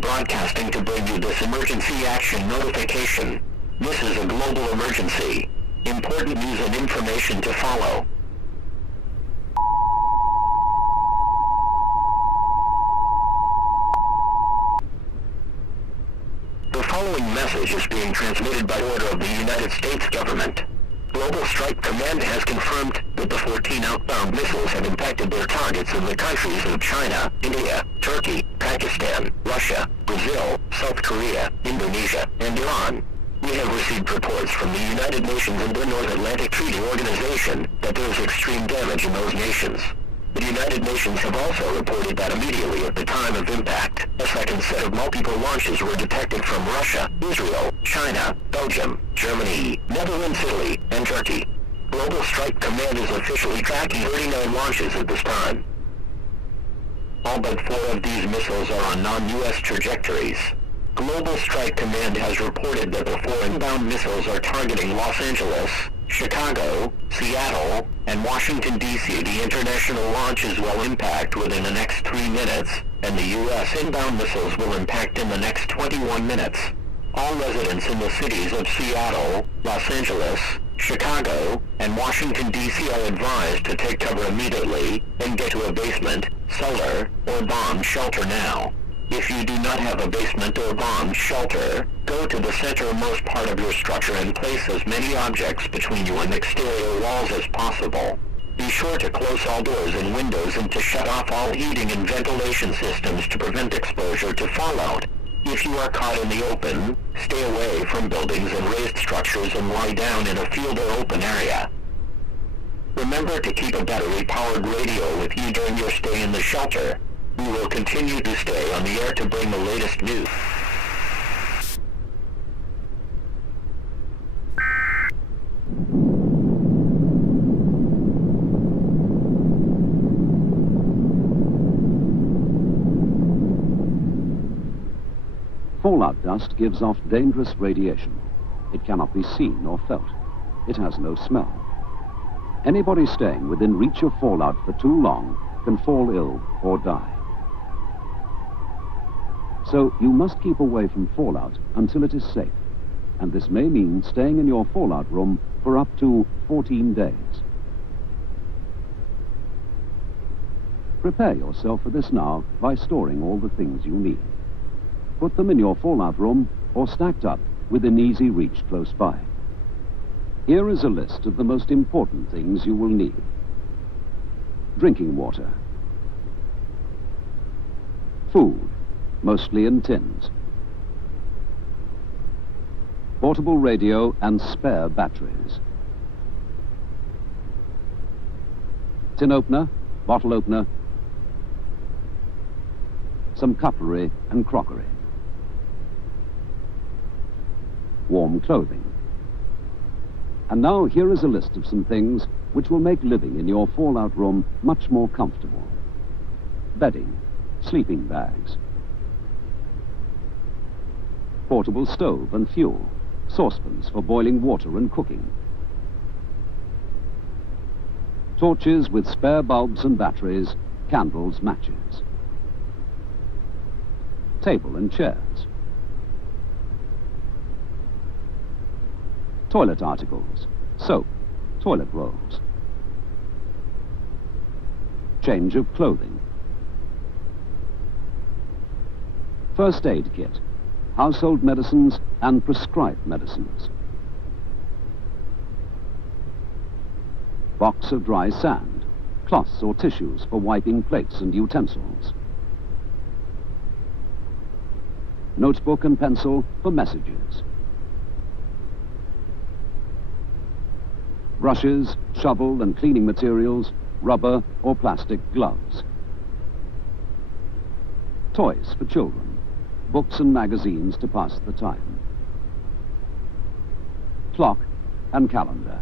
Broadcasting to bring you this emergency action notification. This is a global emergency. Important news and information to follow. The following message is being transmitted by order of the United States government. Global Strike Command has confirmed that the 14 outbound missiles have impacted their targets in the countries of China, India, Turkey, Pakistan, Russia, Brazil, South Korea, Indonesia, and Iran. We have received reports from the United Nations and the North Atlantic Treaty Organization that there is extreme damage in those nations. The United Nations have also reported that immediately at the time of impact, a second set of multiple launches were detected from Russia, Israel, China, Belgium, Germany, Netherlands, Italy, and Turkey. Global Strike Command is officially tracking 39 launches at this time. All but 4 of these missiles are on non-US trajectories. Global Strike Command has reported that the 4 inbound missiles are targeting Los Angeles, Chicago, Seattle, and Washington, D.C. The international launches will impact within the next 3 minutes, and the U.S. inbound missiles will impact in the next 21 minutes. All residents in the cities of Seattle, Los Angeles, Chicago, and Washington, D.C. are advised to take cover immediately and get to a basement, cellar, or bomb shelter now. If you do not have a basement or bomb shelter, go to the centermost part of your structure and place as many objects between you and exterior walls as possible. Be sure to close all doors and windows and to shut off all heating and ventilation systems to prevent exposure to fallout. If you are caught in the open, stay away from buildings and raised structures and lie down in a field or open area. Remember to keep a battery-powered radio with you during your stay in the shelter. We will continue to stay on the air to bring the latest news. Fallout dust gives off dangerous radiation. It cannot be seen or felt. It has no smell. Anybody staying within reach of fallout for too long can fall ill or die. So you must keep away from fallout until it is safe, and this may mean staying in your fallout room for up to 14 days. Prepare yourself for this now by storing all the things you need. Put them in your fallout room or stacked up within easy reach close by. Here is a list of the most important things you will need. Drinking water. Food, mostly in tins. Portable radio and spare batteries. Tin opener, bottle opener, some cutlery and crockery. Warm clothing. And now here is a list of some things which will make living in your fallout room much more comfortable. Bedding, sleeping bags, portable stove and fuel, saucepans for boiling water and cooking, torches with spare bulbs and batteries, candles, matches, table and chairs, toilet articles, soap, toilet rolls, change of clothing, first aid kit, household medicines and prescribed medicines, box of dry sand, cloths or tissues for wiping plates and utensils, notebook and pencil for messages, brushes, shovel and cleaning materials, rubber or plastic gloves, toys for children, books and magazines to pass the time, clock and calendar.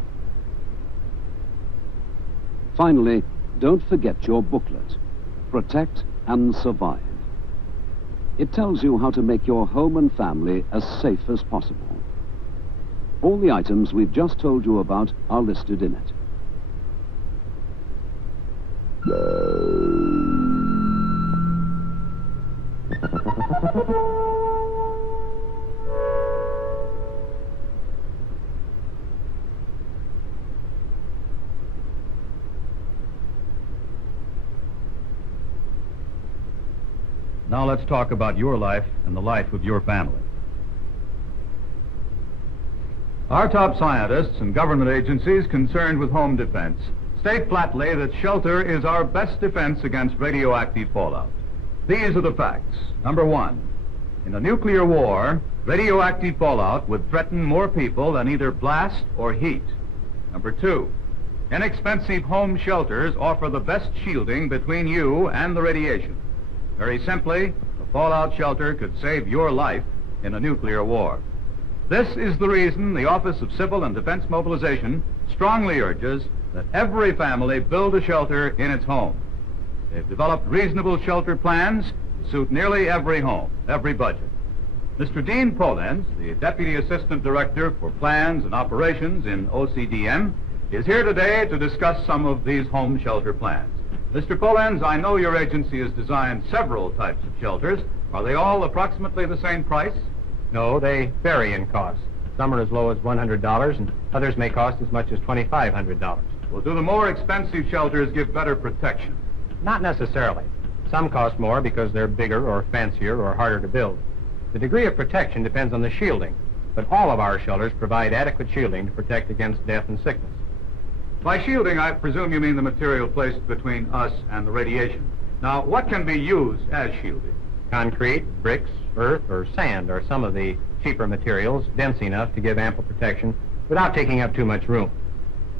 Finally, don't forget your booklet, Protect and Survive. It tells you how to make your home and family as safe as possible. All the items we've just told you about are listed in it. Now let's talk about your life and the life of your family. Our top scientists and government agencies concerned with home defense state flatly that shelter is our best defense against radioactive fallout. These are the facts. Number one, in a nuclear war, radioactive fallout would threaten more people than either blast or heat. Number two, inexpensive home shelters offer the best shielding between you and the radiation. Very simply, a fallout shelter could save your life in a nuclear war. This is the reason the Office of Civil and Defense Mobilization strongly urges that every family build a shelter in its home. They've developed reasonable shelter plans to suit nearly every home, every budget. Mr. Dean Polenz, the Deputy Assistant Director for Plans and Operations in OCDM, is here today to discuss some of these home shelter plans. Mr. Polenz, I know your agency has designed several types of shelters. Are they all approximately the same price? No, they vary in cost. Some are as low as $100, and others may cost as much as $2,500. Well, do the more expensive shelters give better protection? Not necessarily. Some cost more because they're bigger or fancier or harder to build. The degree of protection depends on the shielding, but all of our shelters provide adequate shielding to protect against death and sickness. By shielding, I presume you mean the material placed between us and the radiation. Now, what can be used as shielding? Concrete, bricks, earth, or sand are some of the cheaper materials, dense enough to give ample protection without taking up too much room.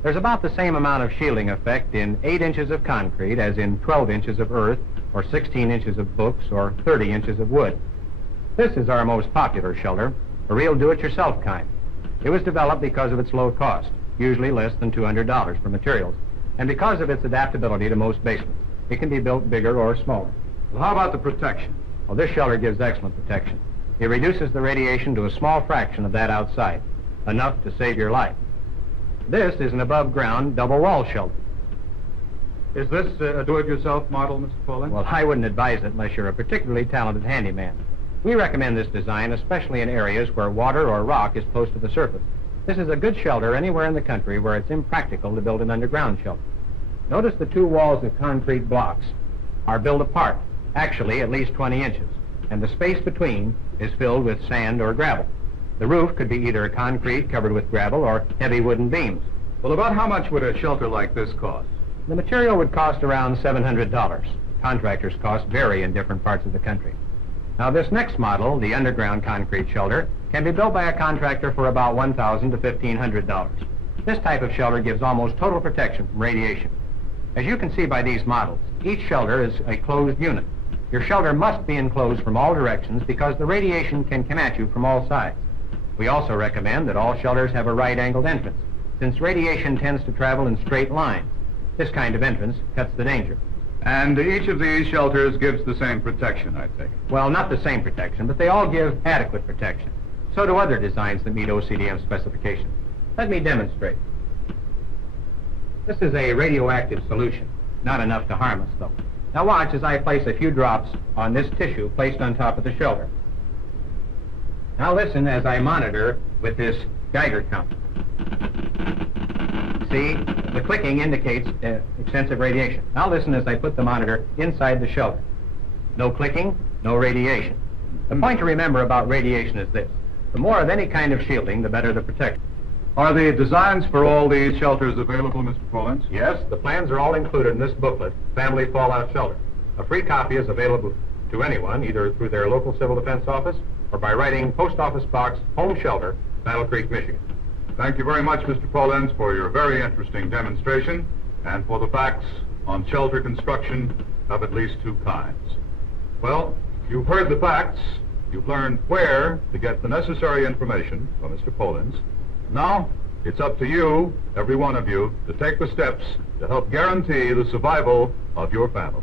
There's about the same amount of shielding effect in 8 inches of concrete as in 12 inches of earth, or 16 inches of books, or 30 inches of wood. This is our most popular shelter, a real do-it-yourself kind. It was developed because of its low cost, usually less than $200 for materials, and because of its adaptability to most basements. It can be built bigger or smaller. Well, how about the protection? Well, this shelter gives excellent protection. It reduces the radiation to a small fraction of that outside, enough to save your life. This is an above-ground double-wall shelter. Is this a do-it-yourself model, Mr. Polenz? Well, I wouldn't advise it unless you're a particularly talented handyman. We recommend this design, especially in areas where water or rock is close to the surface. This is a good shelter anywhere in the country where it's impractical to build an underground shelter. Notice the 2 walls of concrete blocks are built apart, actually at least 20 inches, and the space between is filled with sand or gravel. The roof could be either concrete covered with gravel or heavy wooden beams. Well, about how much would a shelter like this cost? The material would cost around $700. Contractors' costs vary in different parts of the country. Now, this next model, the underground concrete shelter, can be built by a contractor for about $1,000 to $1,500. This type of shelter gives almost total protection from radiation. As you can see by these models, each shelter is a closed unit. Your shelter must be enclosed from all directions because the radiation can come at you from all sides. We also recommend that all shelters have a right-angled entrance. since radiation tends to travel in straight lines. This kind of entrance cuts the danger. And each of these shelters gives the same protection, I take it. Well, not the same protection, but they all give adequate protection. So do other designs that meet OCDM specifications. Let me demonstrate. This is a radioactive solution. Not enough to harm us, though. Now watch as I place a few drops on this tissue placed on top of the shelter. Now listen as I monitor with this Geiger counter. See, the clicking indicates extensive radiation. Now listen as I put the monitor inside the shelter. No clicking, no radiation. The point to remember about radiation is this. The more of any kind of shielding, the better the protection. Are the designs for all these shelters available, Mr. Pollens? Yes, the plans are all included in this booklet, Family Fallout Shelter. A free copy is available to anyone, either through their local civil defense office or by writing Post Office Box, Home Shelter, Battle Creek, Michigan. Thank you very much, Mr. Pollens, for your very interesting demonstration and for the facts on shelter construction of at least two kinds. Well, you've heard the facts. You've learned where to get the necessary information from Mr. Pollens. Now, it's up to you, every one of you, to take the steps to help guarantee the survival of your family.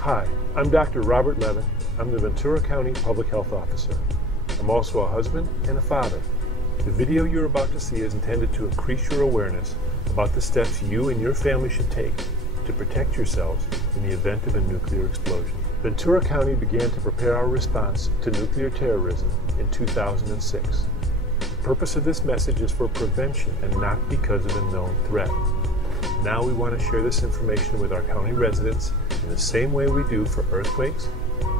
Hi, I'm Dr. Robert Levin. I'm the Ventura County Public Health Officer. I'm also a husband and a father. The video you're about to see is intended to increase your awareness about the steps you and your family should take to protect yourselves in the event of a nuclear explosion. Ventura County began to prepare our response to nuclear terrorism in 2006. The purpose of this message is for prevention and not because of a known threat. Now we want to share this information with our county residents in the same way we do for earthquakes,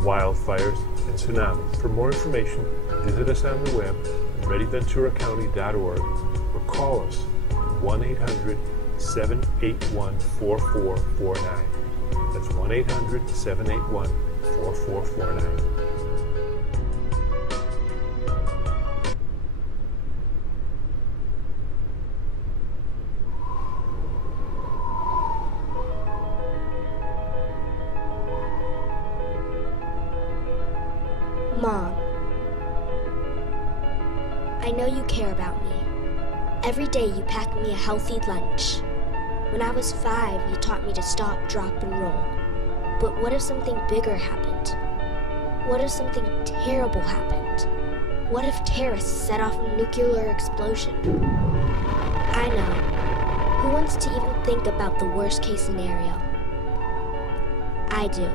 wildfires, and tsunamis. For more information, visit us on the web at readyventuracounty.org or call us 1-800-781-4449. That's 1-800-781-4449. Mom, I know you care about me. Every day you pack me a healthy lunch. When I was 5, you taught me to stop, drop, and roll. But what if something bigger happened? What if something terrible happened? What if terrorists set off a nuclear explosion? I know. Who wants to even think about the worst case scenario? I do.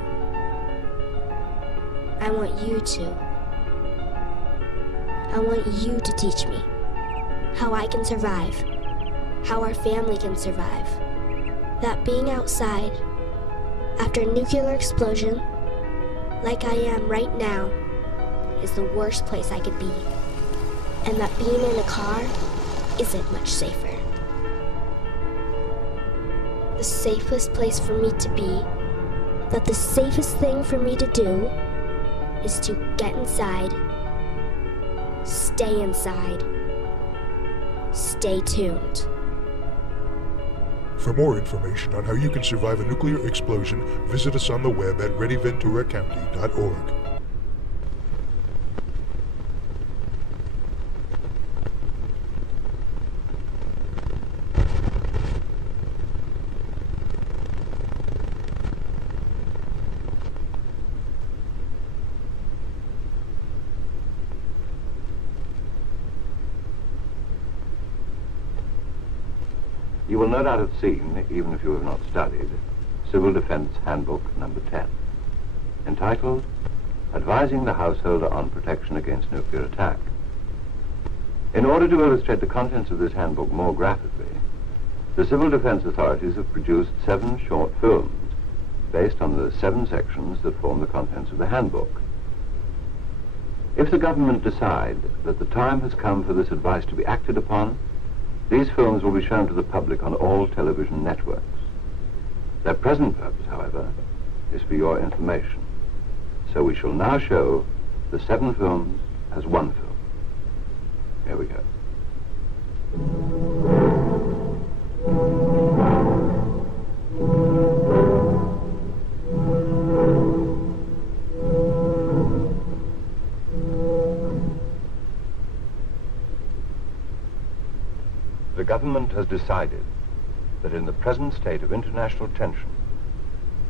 I want you to. I want you to teach me how I can survive, how our family can survive. That being outside, after a nuclear explosion, like I am right now, is the worst place I could be. And that being in a car isn't much safer. The safest place for me to be, that the safest thing for me to do, is to get inside, stay inside, stay tuned. For more information on how you can survive a nuclear explosion, visit us on the web at readyventuracounty.org. You will no doubt have seen, even if you have not studied, Civil Defense Handbook number 10, entitled Advising the Householder on Protection Against Nuclear Attack. In order to illustrate the contents of this handbook more graphically, the civil defense authorities have produced 7 short films based on the 7 sections that form the contents of the handbook. If the government decide that the time has come for this advice to be acted upon, these films will be shown to the public on all television networks. Their present purpose, however, is for your information. So we shall now show the 7 films as one film. Here we go. The government has decided that in the present state of international tension,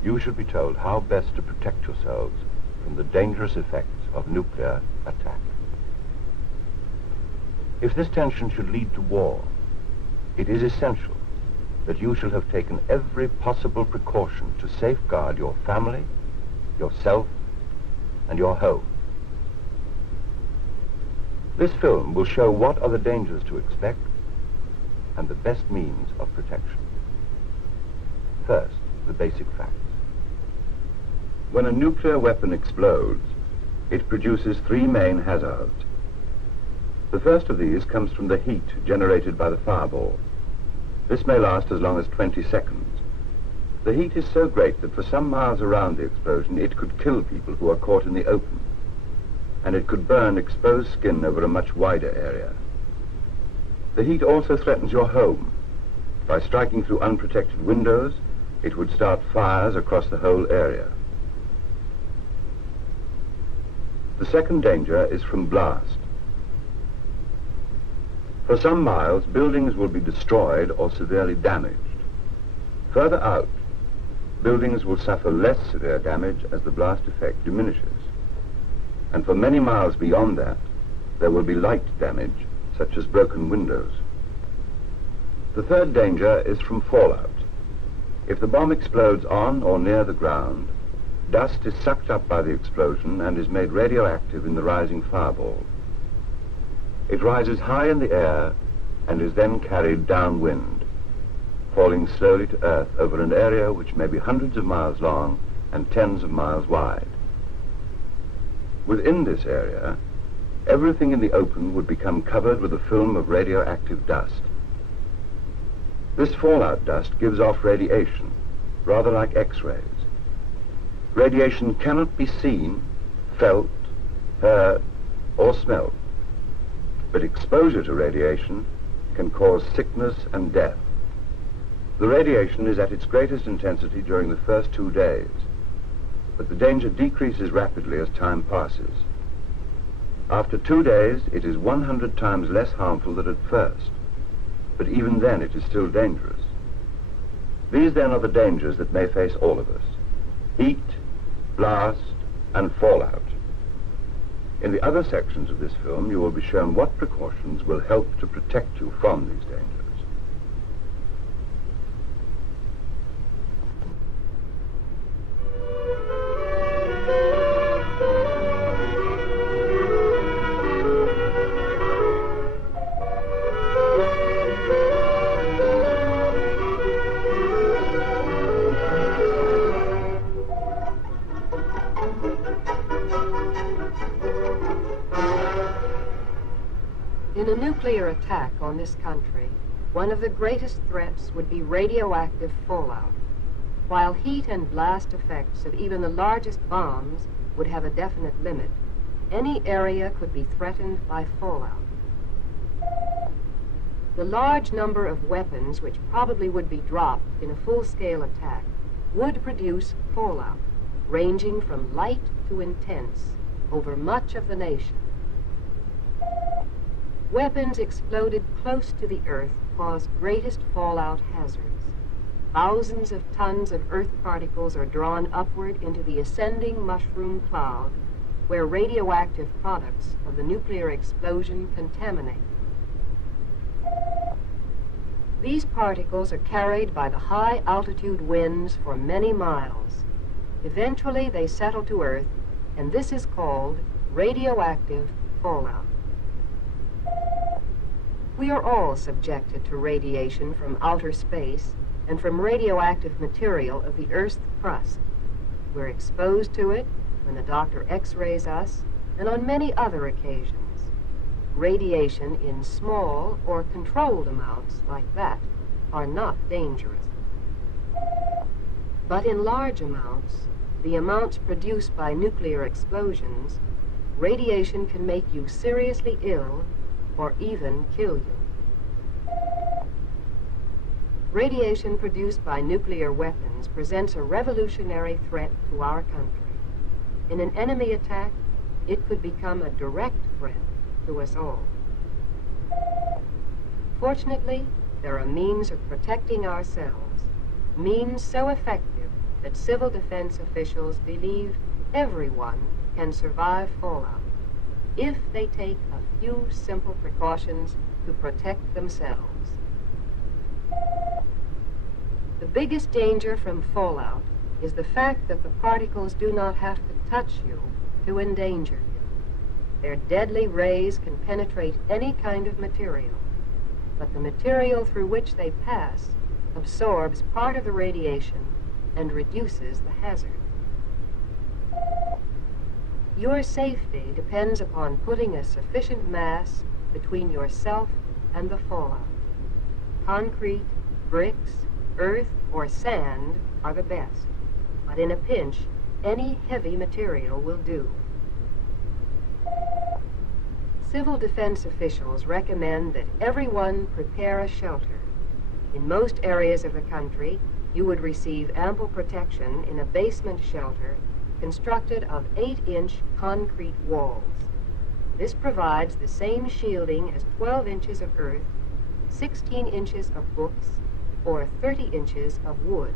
you should be told how best to protect yourselves from the dangerous effects of nuclear attack. If this tension should lead to war, it is essential that you shall have taken every possible precaution to safeguard your family, yourself, and your home. This film will show what are the dangers to expect and the best means of protection. First, the basic facts. When a nuclear weapon explodes, it produces 3 main hazards. The first of these comes from the heat generated by the fireball. This may last as long as 20 seconds. The heat is so great that for some miles around the explosion, it could kill people who are caught in the open, and it could burn exposed skin over a much wider area. The heat also threatens your home. By striking through unprotected windows, it would start fires across the whole area. The second danger is from blast. For some miles, buildings will be destroyed or severely damaged. Further out, buildings will suffer less severe damage as the blast effect diminishes. And for many miles beyond that, there will be light damage, such as broken windows. The third danger is from fallout. If the bomb explodes on or near the ground, dust is sucked up by the explosion and is made radioactive in the rising fireball. It rises high in the air and is then carried downwind, falling slowly to earth over an area which may be hundreds of miles long and tens of miles wide. Within this area, everything in the open would become covered with a film of radioactive dust. This fallout dust gives off radiation, rather like X-rays. Radiation cannot be seen, felt, heard, or smelled, but exposure to radiation can cause sickness and death. The radiation is at its greatest intensity during the first 2 days, but the danger decreases rapidly as time passes. After 2 days, it is 100 times less harmful than at first, but even then it is still dangerous. These then are the dangers that may face all of us: heat, blast, and fallout. In the other sections of this film, you will be shown what precautions will help to protect you from these dangers. In a nuclear attack on this country, one of the greatest threats would be radioactive fallout. While heat and blast effects of even the largest bombs would have a definite limit, any area could be threatened by fallout. The large number of weapons which probably would be dropped in a full-scale attack would produce fallout, ranging from light to intense, over much of the nation. Weapons exploded close to the Earth cause greatest fallout hazards. Thousands of tons of Earth particles are drawn upward into the ascending mushroom cloud, where radioactive products of the nuclear explosion contaminate. These particles are carried by the high-altitude winds for many miles. Eventually, they settle to Earth, and this is called radioactive fallout. We are all subjected to radiation from outer space and from radioactive material of the Earth's crust. We're exposed to it when the doctor X-rays us and on many other occasions. Radiation in small or controlled amounts like that are not dangerous. But in large amounts, the amounts produced by nuclear explosions, radiation can make you seriously ill or even kill you. Radiation produced by nuclear weapons presents a revolutionary threat to our country. In an enemy attack, it could become a direct threat to us all. Fortunately, there are means of protecting ourselves, means so effective that civil defense officials believe everyone can survive fallout if they take a few simple precautions to protect themselves. The biggest danger from fallout is the fact that the particles do not have to touch you to endanger you. Their deadly rays can penetrate any kind of material, but the material through which they pass absorbs part of the radiation and reduces the hazard. Your safety depends upon putting a sufficient mass between yourself and the fallout. Concrete, bricks, earth, or sand are the best, but in a pinch, any heavy material will do. Civil defense officials recommend that everyone prepare a shelter. In most areas of the country, you would receive ample protection in a basement shelter constructed of 8-inch concrete walls. This provides the same shielding as 12 inches of earth, 16 inches of books, or 30 inches of wood.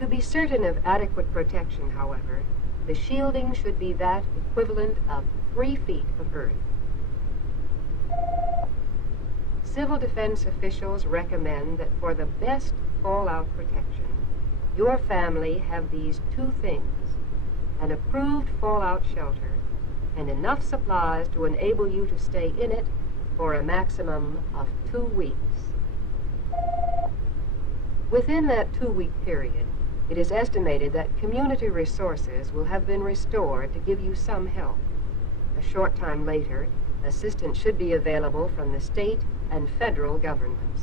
To be certain of adequate protection, however, the shielding should be that equivalent of 3 feet of earth. Civil defense officials recommend that for the best fallout protection, your family have these 2 things: an approved fallout shelter and enough supplies to enable you to stay in it for a maximum of 2 weeks. Within that 2-week period, it is estimated that community resources will have been restored to give you some help. A short time later, assistance should be available from the state and federal governments.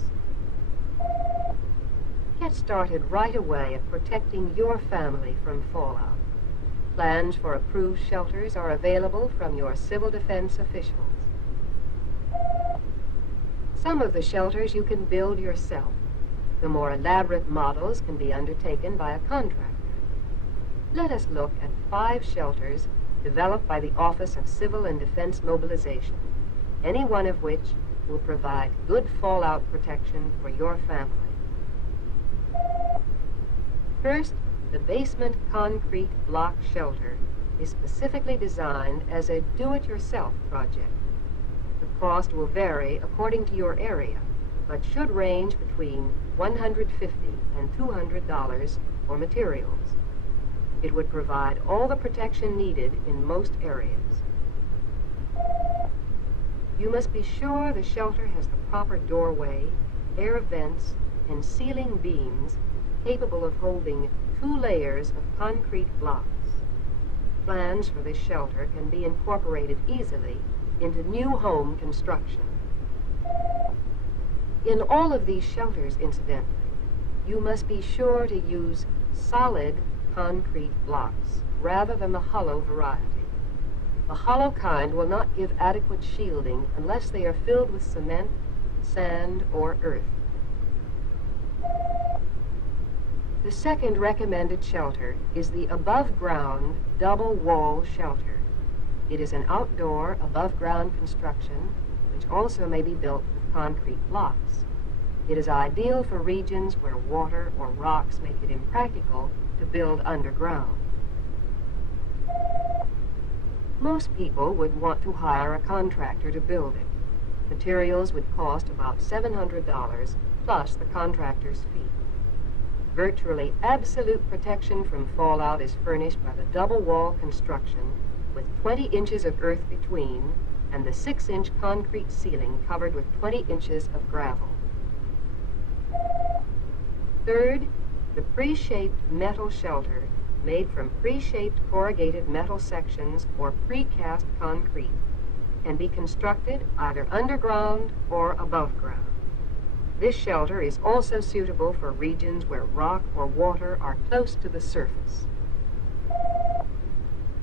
Get started right away at protecting your family from fallout. Plans for approved shelters are available from your civil defense officials. Some of the shelters you can build yourself. The more elaborate models can be undertaken by a contractor. Let us look at 5 shelters developed by the Office of Civil and Defense Mobilization, any one of which will provide good fallout protection for your family. First, the basement concrete block shelter is specifically designed as a do-it-yourself project. The cost will vary according to your area, but should range between $150 and $200 for materials. It would provide all the protection needed in most areas. You must be sure the shelter has the proper doorway, air vents, and ceiling beams capable of holding 2 layers of concrete blocks. Plans for this shelter can be incorporated easily into new home construction. In all of these shelters, incidentally, you must be sure to use solid concrete blocks rather than the hollow variety. The hollow kind will not give adequate shielding unless they are filled with cement, sand, or earth. The second recommended shelter is the above-ground double-wall shelter. It is an outdoor, above-ground construction, which also may be built with concrete blocks. It is ideal for regions where water or rocks make it impractical to build underground. Most people would want to hire a contractor to build it. Materials would cost about $700 plus the contractor's fee. Virtually absolute protection from fallout is furnished by the double wall construction with 20 inches of earth between and the 6-inch concrete ceiling covered with 20 inches of gravel. Third, the pre-shaped metal shelter made from pre-shaped corrugated metal sections or precast concrete can be constructed either underground or above ground. This shelter is also suitable for regions where rock or water are close to the surface.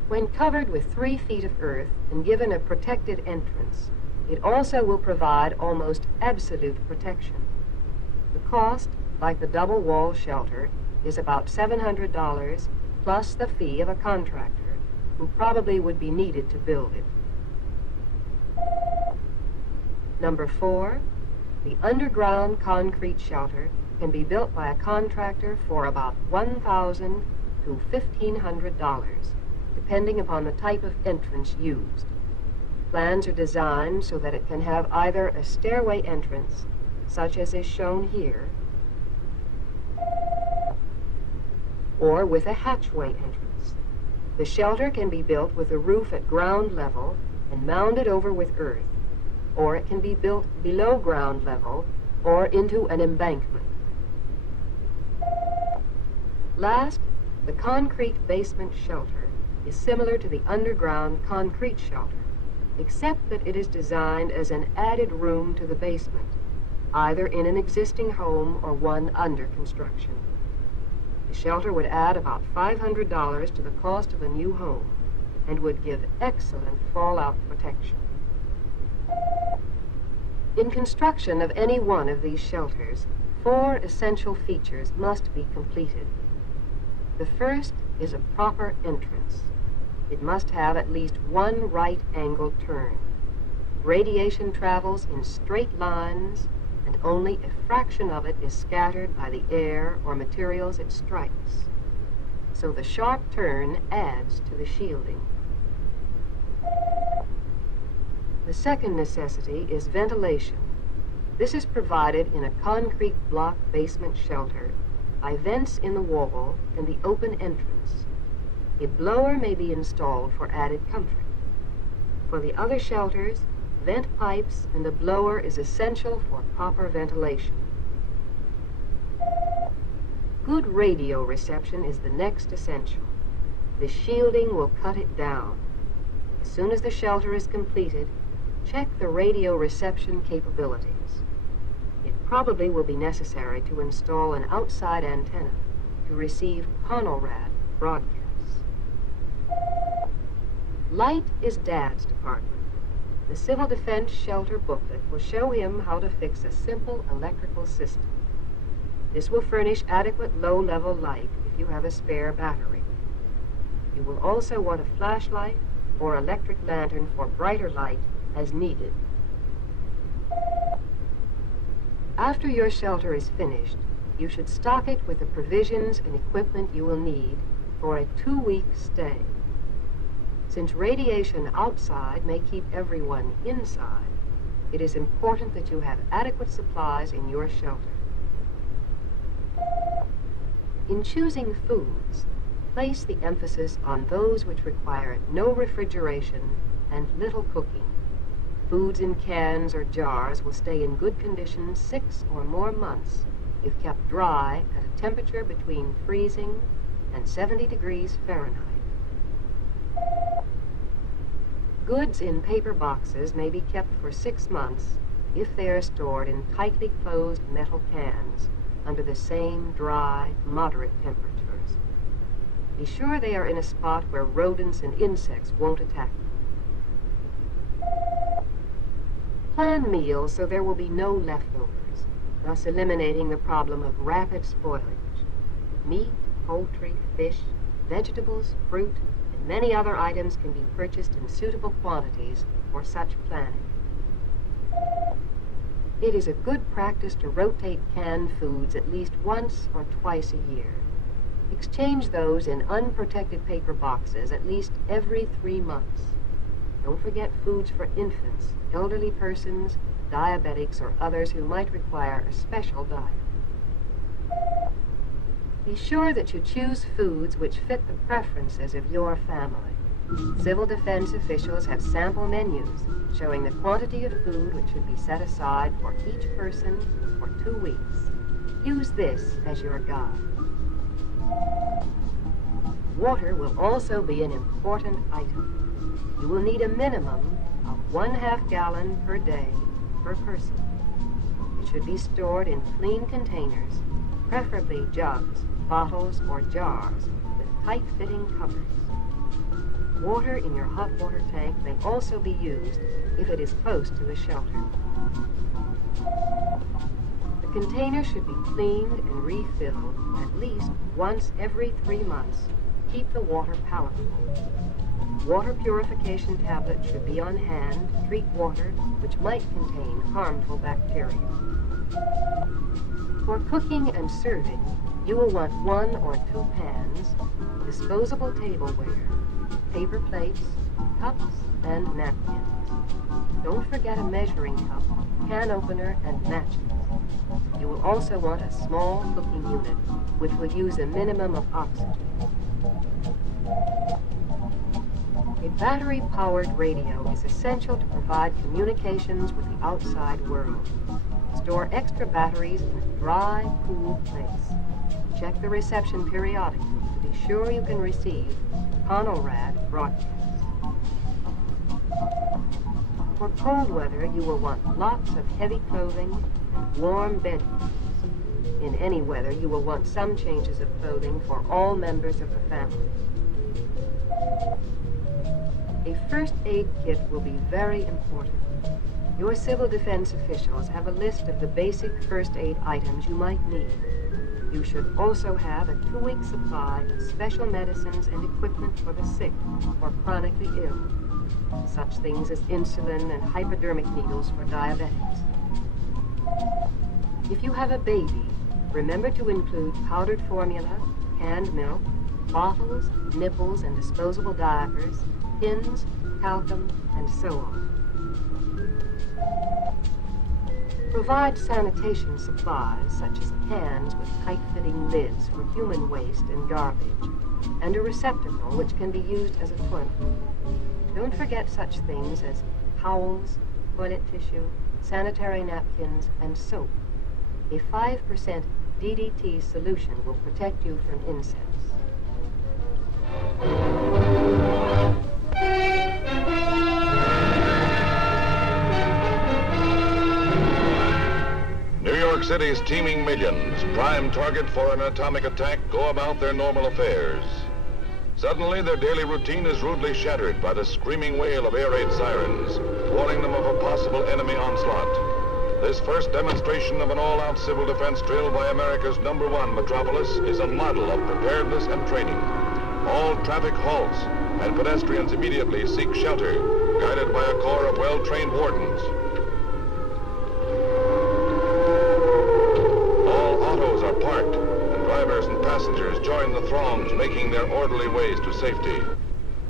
When covered with 3 feet of earth and given a protected entrance, it also will provide almost absolute protection. The cost, like the double wall shelter, is about $700 plus the fee of a contractor who probably would be needed to build it. Number 4, the underground concrete shelter can be built by a contractor for about $1,000 to $1,500, depending upon the type of entrance used. Plans are designed so that it can have either a stairway entrance, such as is shown here, or with a hatchway entrance. The shelter can be built with the roof at ground level and mounded over with earth, or it can be built below ground level or into an embankment. Last, the concrete basement shelter is similar to the underground concrete shelter, except that it is designed as an added room to the basement, either in an existing home or one under construction. The shelter would add about $500 to the cost of a new home and would give excellent fallout protection. In construction of any one of these shelters, 4 essential features must be completed. The first is a proper entrance. It must have at least 1 right-angled turn. Radiation travels in straight lines, and only a fraction of it is scattered by the air or materials it strikes. So the sharp turn adds to the shielding. The second necessity is ventilation. This is provided in a concrete block basement shelter by vents in the wall and the open entrance. A blower may be installed for added comfort. For the other shelters, vent pipes and a blower is essential for proper ventilation. Good radio reception is the next essential. The shielding will cut it down. As soon as the shelter is completed, check the radio reception capabilities. It probably will be necessary to install an outside antenna to receive Conelrad broadcasts. Light is Dad's department. The Civil Defense Shelter booklet will show him how to fix a simple electrical system. This will furnish adequate low-level light if you have a spare battery. You will also want a flashlight or electric lantern for brighter light as needed. After your shelter is finished, you should stock it with the provisions and equipment you will need for a 2-week stay. Since radiation outside may keep everyone inside, it is important that you have adequate supplies in your shelter. In choosing foods, place the emphasis on those which require no refrigeration and little cooking. Foods in cans or jars will stay in good condition 6 or more months if kept dry at a temperature between freezing and 70 degrees Fahrenheit. Goods in paper boxes may be kept for 6 months if they are stored in tightly closed metal cans under the same dry, moderate temperatures. Be sure they are in a spot where rodents and insects won't attack them. Plan meals so there will be no leftovers, thus eliminating the problem of rapid spoilage. Meat, poultry, fish, vegetables, fruit, and many other items can be purchased in suitable quantities for such planning. It is a good practice to rotate canned foods at least once or twice a year. Exchange those in unprotected paper boxes at least every 3 months. Don't forget foods for infants, elderly persons, diabetics, or others who might require a special diet. Be sure that you choose foods which fit the preferences of your family. Civil defense officials have sample menus showing the quantity of food which should be set aside for each person for 2 weeks. Use this as your guide. Water will also be an important item. You will need a minimum of 1/2 gallon per day per person. It should be stored in clean containers, preferably jugs, bottles, or jars with tight-fitting covers. Water in your hot water tank may also be used if it is close to the shelter. The container should be cleaned and refilled at least once every 3 months to keep the water palatable. Water purification tablets should be on hand to treat water which might contain harmful bacteria. For cooking and serving, you will want 1 or 2 pans, disposable tableware, paper plates, cups, and napkins. Don't forget a measuring cup, can opener, and matches. You will also want a small cooking unit, which will use a minimum of oxygen. A battery-powered radio is essential to provide communications with the outside world. Store extra batteries in a dry, cool place. Check the reception periodically to be sure you can receive CONORAD broadcasts. For cold weather, you will want lots of heavy clothing and warm beddings. In any weather, you will want some changes of clothing for all members of the family. A first aid kit will be very important. Your civil defense officials have a list of the basic first aid items you might need. You should also have a 2-week supply of special medicines and equipment for the sick or chronically ill, such things as insulin and hypodermic needles for diabetics. If you have a baby, remember to include powdered formula, canned milk, bottles, nipples, and disposable diapers, pins, talcum, and so on. Provide sanitation supplies such as cans with tight-fitting lids for human waste and garbage, and a receptacle which can be used as a toilet. Don't forget such things as towels, toilet tissue, sanitary napkins, and soap. A 5% DDT solution will protect you from insects. New York City's teeming millions, prime target for an atomic attack, go about their normal affairs. Suddenly, their daily routine is rudely shattered by the screaming wail of air raid sirens, warning them of a possible enemy onslaught. This first demonstration of an all-out civil defense drill by America's #1 metropolis is a model of preparedness and training. All traffic halts, and pedestrians immediately seek shelter, guided by a corps of well-trained wardens. Parked, and drivers and passengers join the throngs making their orderly ways to safety.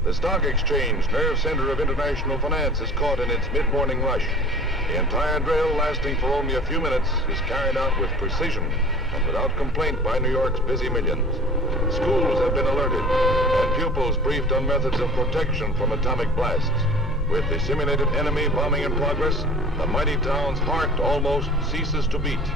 The stock exchange, nerve center of international finance, is caught in its mid-morning rush. The entire drill, lasting for only a few minutes, is carried out with precision and without complaint by New York's busy millions. Schools have been alerted, and pupils briefed on methods of protection from atomic blasts. With the simulated enemy bombing in progress, the mighty town's heart almost ceases to beat.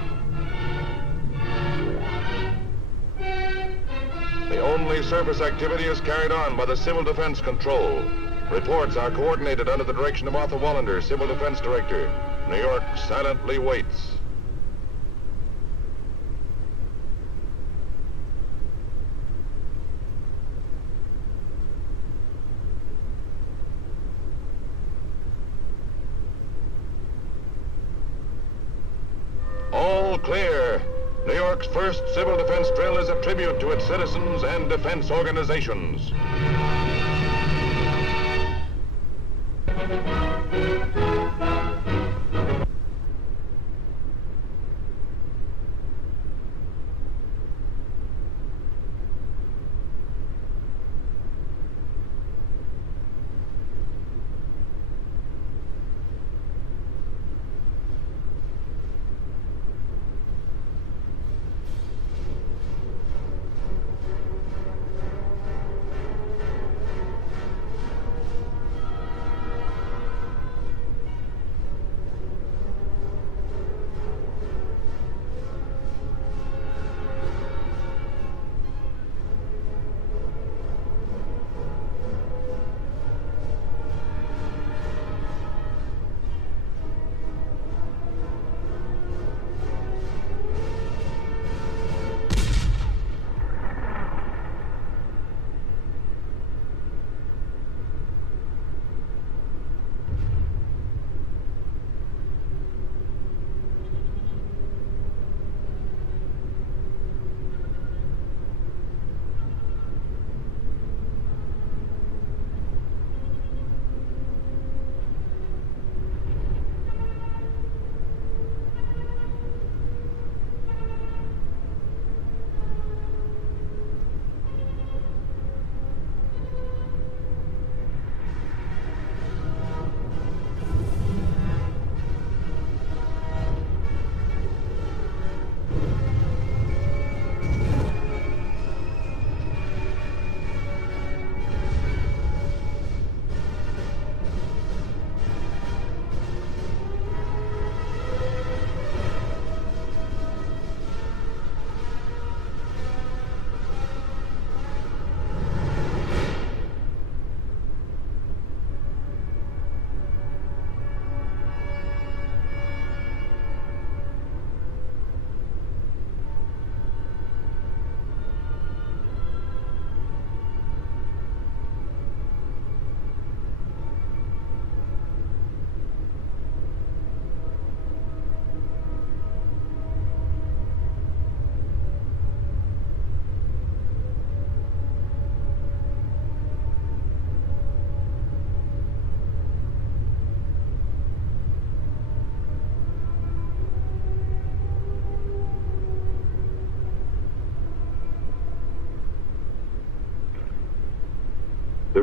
The only surface activity is carried on by the Civil Defense Control. Reports are coordinated under the direction of Arthur Wallander, Civil Defense Director. New York silently waits. All clear. New York's first civil defense drill is a tribute to its citizens and defense organizations.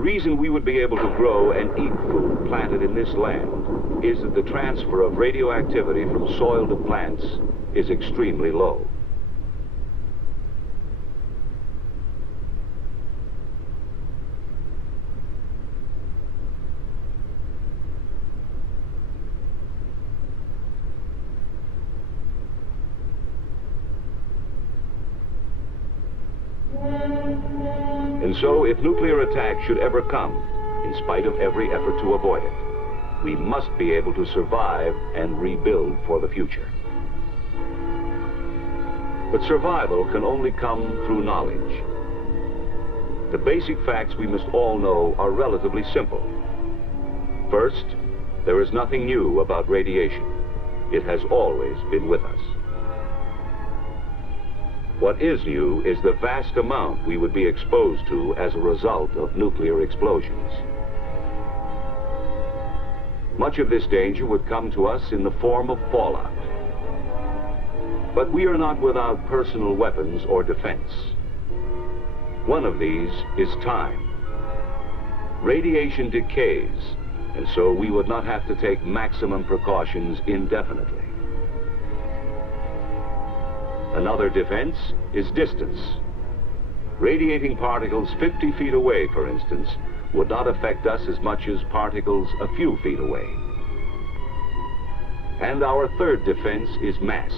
reason we would be able to grow and eat food planted in this land is that the transfer of radioactivity from soil to plants is extremely low. And so, if nuclear attack should ever come, in spite of every effort to avoid it, we must be able to survive and rebuild for the future. But survival can only come through knowledge. The basic facts we must all know are relatively simple. First, there is nothing new about radiation. It has always been with us. What is new is the vast amount we would be exposed to as a result of nuclear explosions. Much of this danger would come to us in the form of fallout. But we are not without personal weapons or defense. One of these is time. Radiation decays, and so we would not have to take maximum precautions indefinitely. Another defense is distance. Radiating particles 50 feet away, for instance, would not affect us as much as particles a few feet away. And our third defense is mass.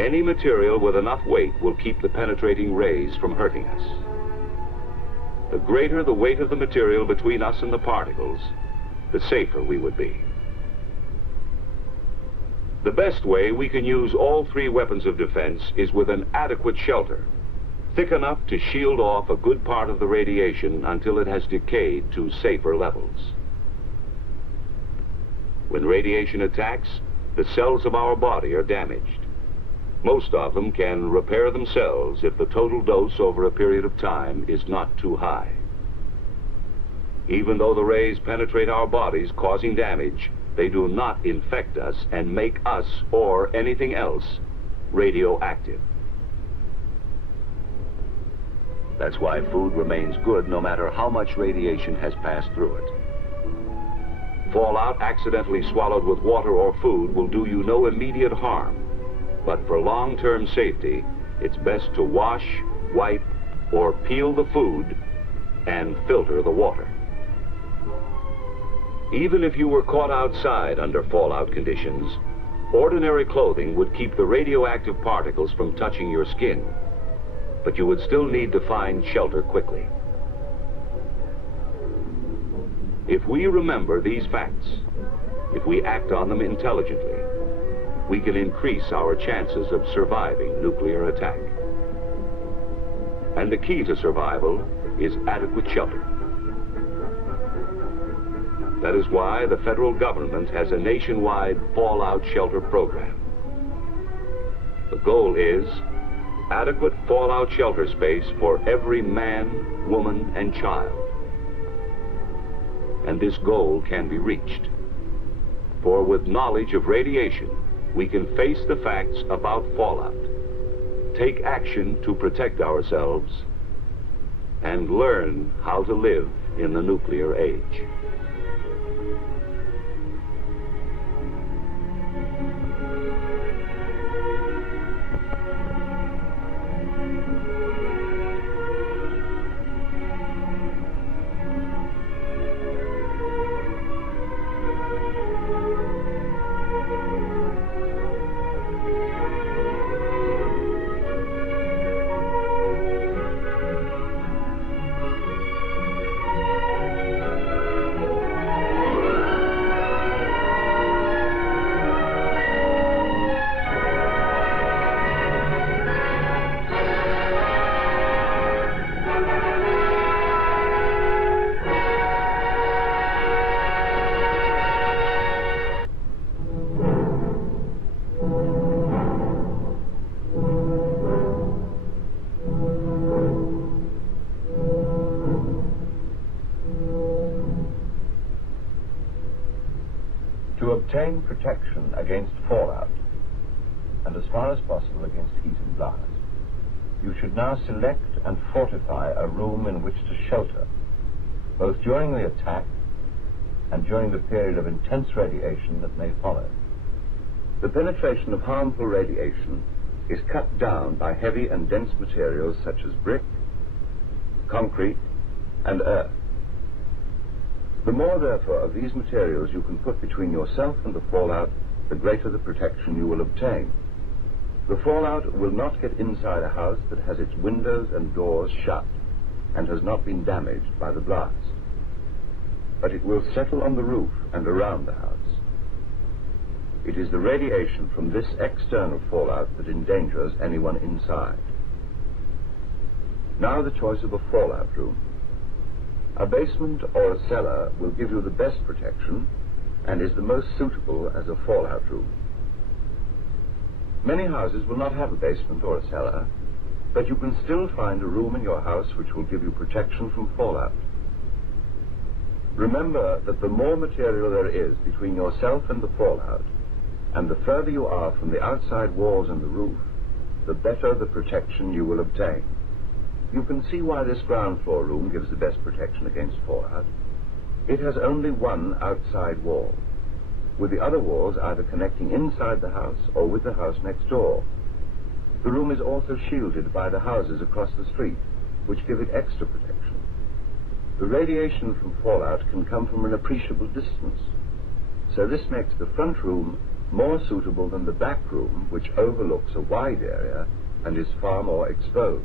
Any material with enough weight will keep the penetrating rays from hurting us. The greater the weight of the material between us and the particles, the safer we would be. The best way we can use all three weapons of defense is with an adequate shelter, thick enough to shield off a good part of the radiation until it has decayed to safer levels. When radiation attacks, the cells of our body are damaged. Most of them can repair themselves if the total dose over a period of time is not too high. Even though the rays penetrate our bodies, causing damage, they do not infect us and make us, or anything else, radioactive. That's why food remains good no matter how much radiation has passed through it. Fallout accidentally swallowed with water or food will do you no immediate harm, but for long-term safety, it's best to wash, wipe, or peel the food and filter the water. Even if you were caught outside under fallout conditions, ordinary clothing would keep the radioactive particles from touching your skin, but you would still need to find shelter quickly. If we remember these facts, if we act on them intelligently, we can increase our chances of surviving nuclear attack. And the key to survival is adequate shelter. That is why the federal government has a nationwide fallout shelter program. The goal is adequate fallout shelter space for every man, woman, and child. And this goal can be reached. For with knowledge of radiation, we can face the facts about fallout, take action to protect ourselves, and learn how to live in the nuclear age. To obtain protection against fallout, and as far as possible against heat and blast, you should now select and fortify a room in which to shelter both during the attack and during the period of intense radiation that may follow. The penetration of harmful radiation is cut down by heavy and dense materials such as brick, concrete, and earth. The more, therefore, of these materials you can put between yourself and the fallout, the greater the protection you will obtain. The fallout will not get inside a house that has its windows and doors shut and has not been damaged by the blast, but it will settle on the roof and around the house. It is the radiation from this external fallout that endangers anyone inside. Now the choice of a fallout room. A basement or a cellar will give you the best protection and is the most suitable as a fallout room. Many houses will not have a basement or a cellar, but you can still find a room in your house which will give you protection from fallout. Remember that the more material there is between yourself and the fallout, and the further you are from the outside walls and the roof, the better the protection you will obtain. You can see why this ground floor room gives the best protection against fallout. It has only one outside wall, with the other walls either connecting inside the house or with the house next door. The room is also shielded by the houses across the street, which give it extra protection. The radiation from fallout can come from an appreciable distance, so this makes the front room more suitable than the back room, which overlooks a wide area and is far more exposed.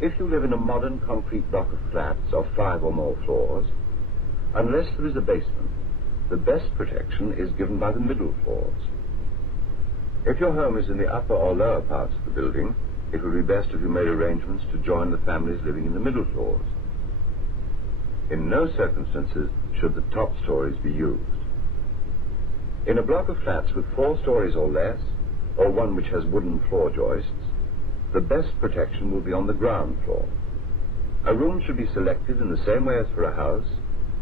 If you live in a modern concrete block of flats of 5 or more floors, unless there is a basement, the best protection is given by the middle floors. If your home is in the upper or lower parts of the building, it would be best if you made arrangements to join the families living in the middle floors. In no circumstances should the top stories be used. In a block of flats with 4 stories or less, or one which has wooden floor joists, the best protection will be on the ground floor. A room should be selected in the same way as for a house,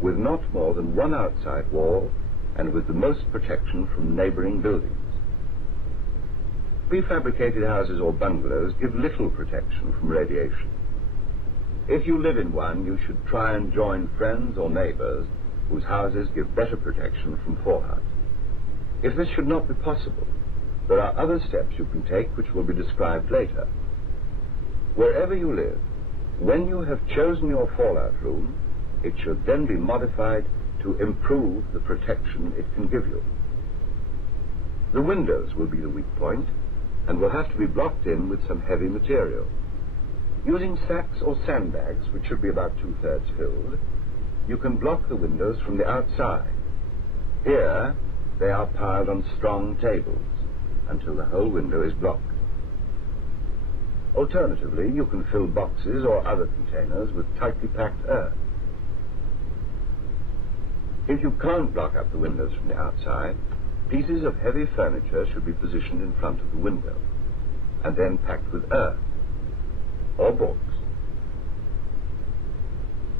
with not more than one outside wall and with the most protection from neighboring buildings. Prefabricated houses or bungalows give little protection from radiation. If you live in one, you should try and join friends or neighbors whose houses give better protection from fallout. If this should not be possible, there are other steps you can take which will be described later. Wherever you live, when you have chosen your fallout room, it should then be modified to improve the protection it can give you. The windows will be the weak point and will have to be blocked in with some heavy material. Using sacks or sandbags, which should be about 2/3 filled, you can block the windows from the outside. Here, they are piled on strong tables until the whole window is blocked. Alternatively, you can fill boxes or other containers with tightly packed earth. If you can't block up the windows from the outside, pieces of heavy furniture should be positioned in front of the window and then packed with earth or books.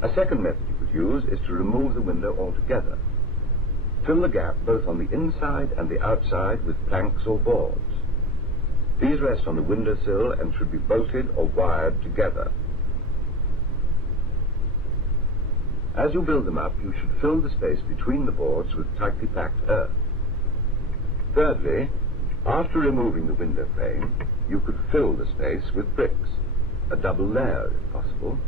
A second method you could use is to remove the window altogether. Fill the gap both on the inside and the outside with planks or boards. These rest on the windowsill and should be bolted or wired together. As you build them up, you should fill the space between the boards with tightly packed earth. Thirdly, after removing the window frame, you could fill the space with bricks, a double layer if possible.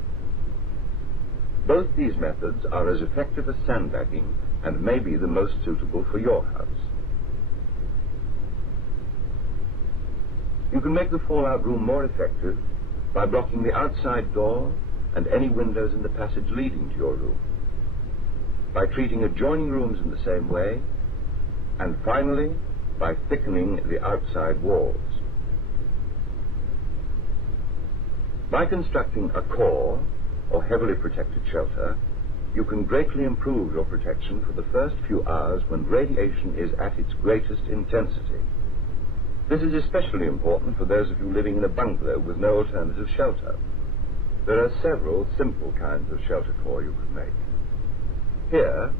Both these methods are as effective as sandbagging and may be the most suitable for your house. You can make the fallout room more effective by blocking the outside door and any windows in the passage leading to your room, by treating adjoining rooms in the same way, and finally, by thickening the outside walls. By constructing a core, or heavily protected shelter, you can greatly improve your protection for the first few hours when radiation is at its greatest intensity. This is especially important for those of you living in a bungalow with no alternative shelter. There are several simple kinds of shelter core you can make. Here,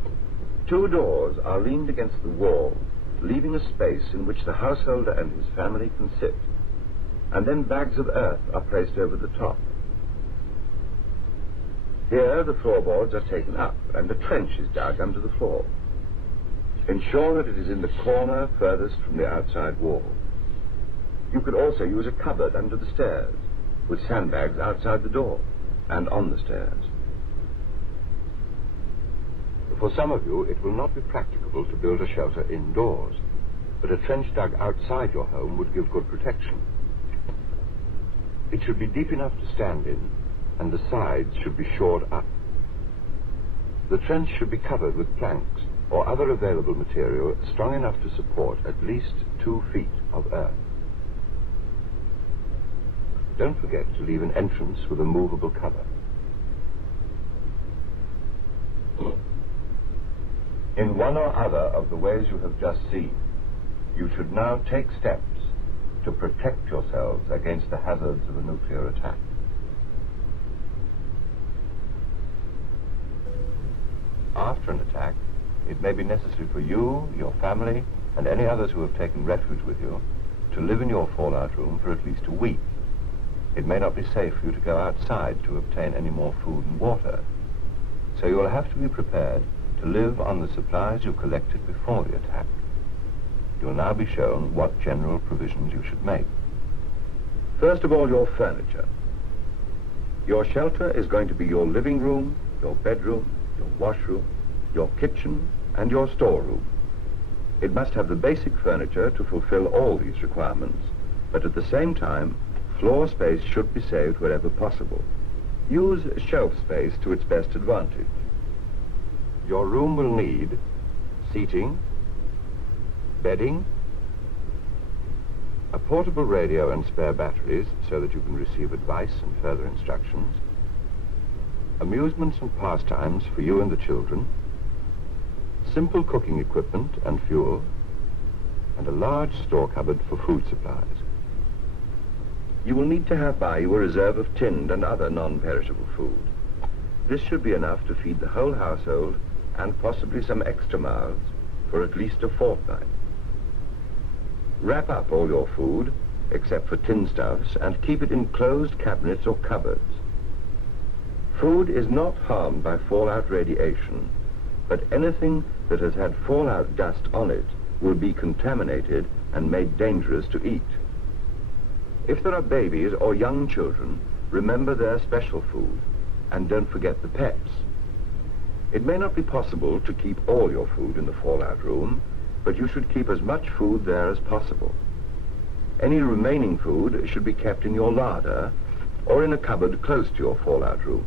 2 doors are leaned against the wall, leaving a space in which the householder and his family can sit, and then bags of earth are placed over the top. Here, the floorboards are taken up and a trench is dug under the floor. Ensure that it is in the corner furthest from the outside wall. You could also use a cupboard under the stairs, with sandbags outside the door and on the stairs. For some of you, it will not be practicable to build a shelter indoors, but a trench dug outside your home would give good protection. It should be deep enough to stand in, and the sides should be shored up. The trench should be covered with planks or other available material strong enough to support at least 2 feet of earth. Don't forget to leave an entrance with a movable cover. In one or other of the ways you have just seen, you should now take steps to protect yourselves against the hazards of a nuclear attack. After an attack, it may be necessary for you, your family, and any others who have taken refuge with you to live in your fallout room for at least a week. It may not be safe for you to go outside to obtain any more food and water, so you will have to be prepared to live on the supplies you collected before the attack. You will now be shown what general provisions you should make. First of all, your furniture. Your shelter is going to be your living room, your bedroom, your washroom, your kitchen, and your storeroom. It must have the basic furniture to fulfill all these requirements, but at the same time, floor space should be saved wherever possible. Use shelf space to its best advantage. Your room will need seating, bedding, a portable radio and spare batteries so that you can receive advice and further instructions, amusements and pastimes for you and the children, simple cooking equipment and fuel, and a large store cupboard for food supplies. You will need to have by you a reserve of tinned and other non-perishable food. This should be enough to feed the whole household and possibly some extra mouths for at least a fortnight. Wrap up all your food, except for tin stuffs, and keep it in closed cabinets or cupboards. Food is not harmed by fallout radiation, but anything that has had fallout dust on it will be contaminated and made dangerous to eat. If there are babies or young children, remember their special food, and don't forget the pets. It may not be possible to keep all your food in the fallout room, but you should keep as much food there as possible. Any remaining food should be kept in your larder or in a cupboard close to your fallout room.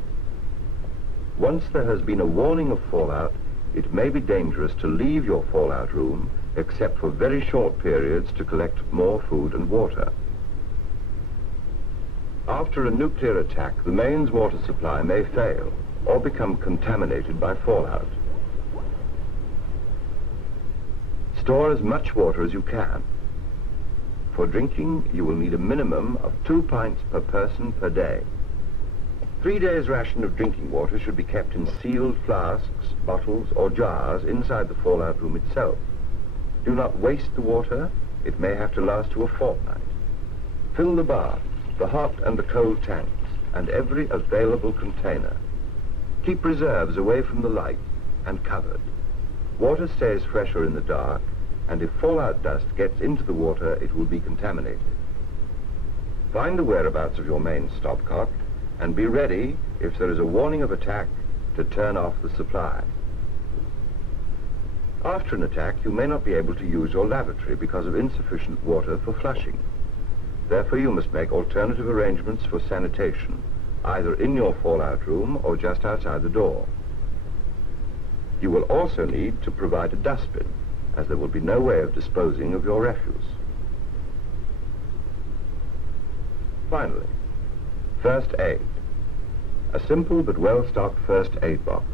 Once there has been a warning of fallout, it may be dangerous to leave your fallout room except for very short periods to collect more food and water. After a nuclear attack, the mains water supply may fail or become contaminated by fallout. Store as much water as you can. For drinking, you will need a minimum of 2 pints per person per day. 3 days' ration of drinking water should be kept in sealed flasks, bottles, or jars inside the fallout room itself. Do not waste the water. It may have to last you a fortnight. Fill the bath, the hot and the cold tanks, and every available container. Keep reserves away from the light and covered. Water stays fresher in the dark, and if fallout dust gets into the water, it will be contaminated. Find the whereabouts of your main stopcock, and be ready, if there is a warning of attack, to turn off the supply. After an attack, you may not be able to use your lavatory because of insufficient water for flushing. Therefore, you must make alternative arrangements for sanitation, either in your fallout room or just outside the door. You will also need to provide a dustbin, as there will be no way of disposing of your refuse. Finally, first aid. A simple but well-stocked first aid box.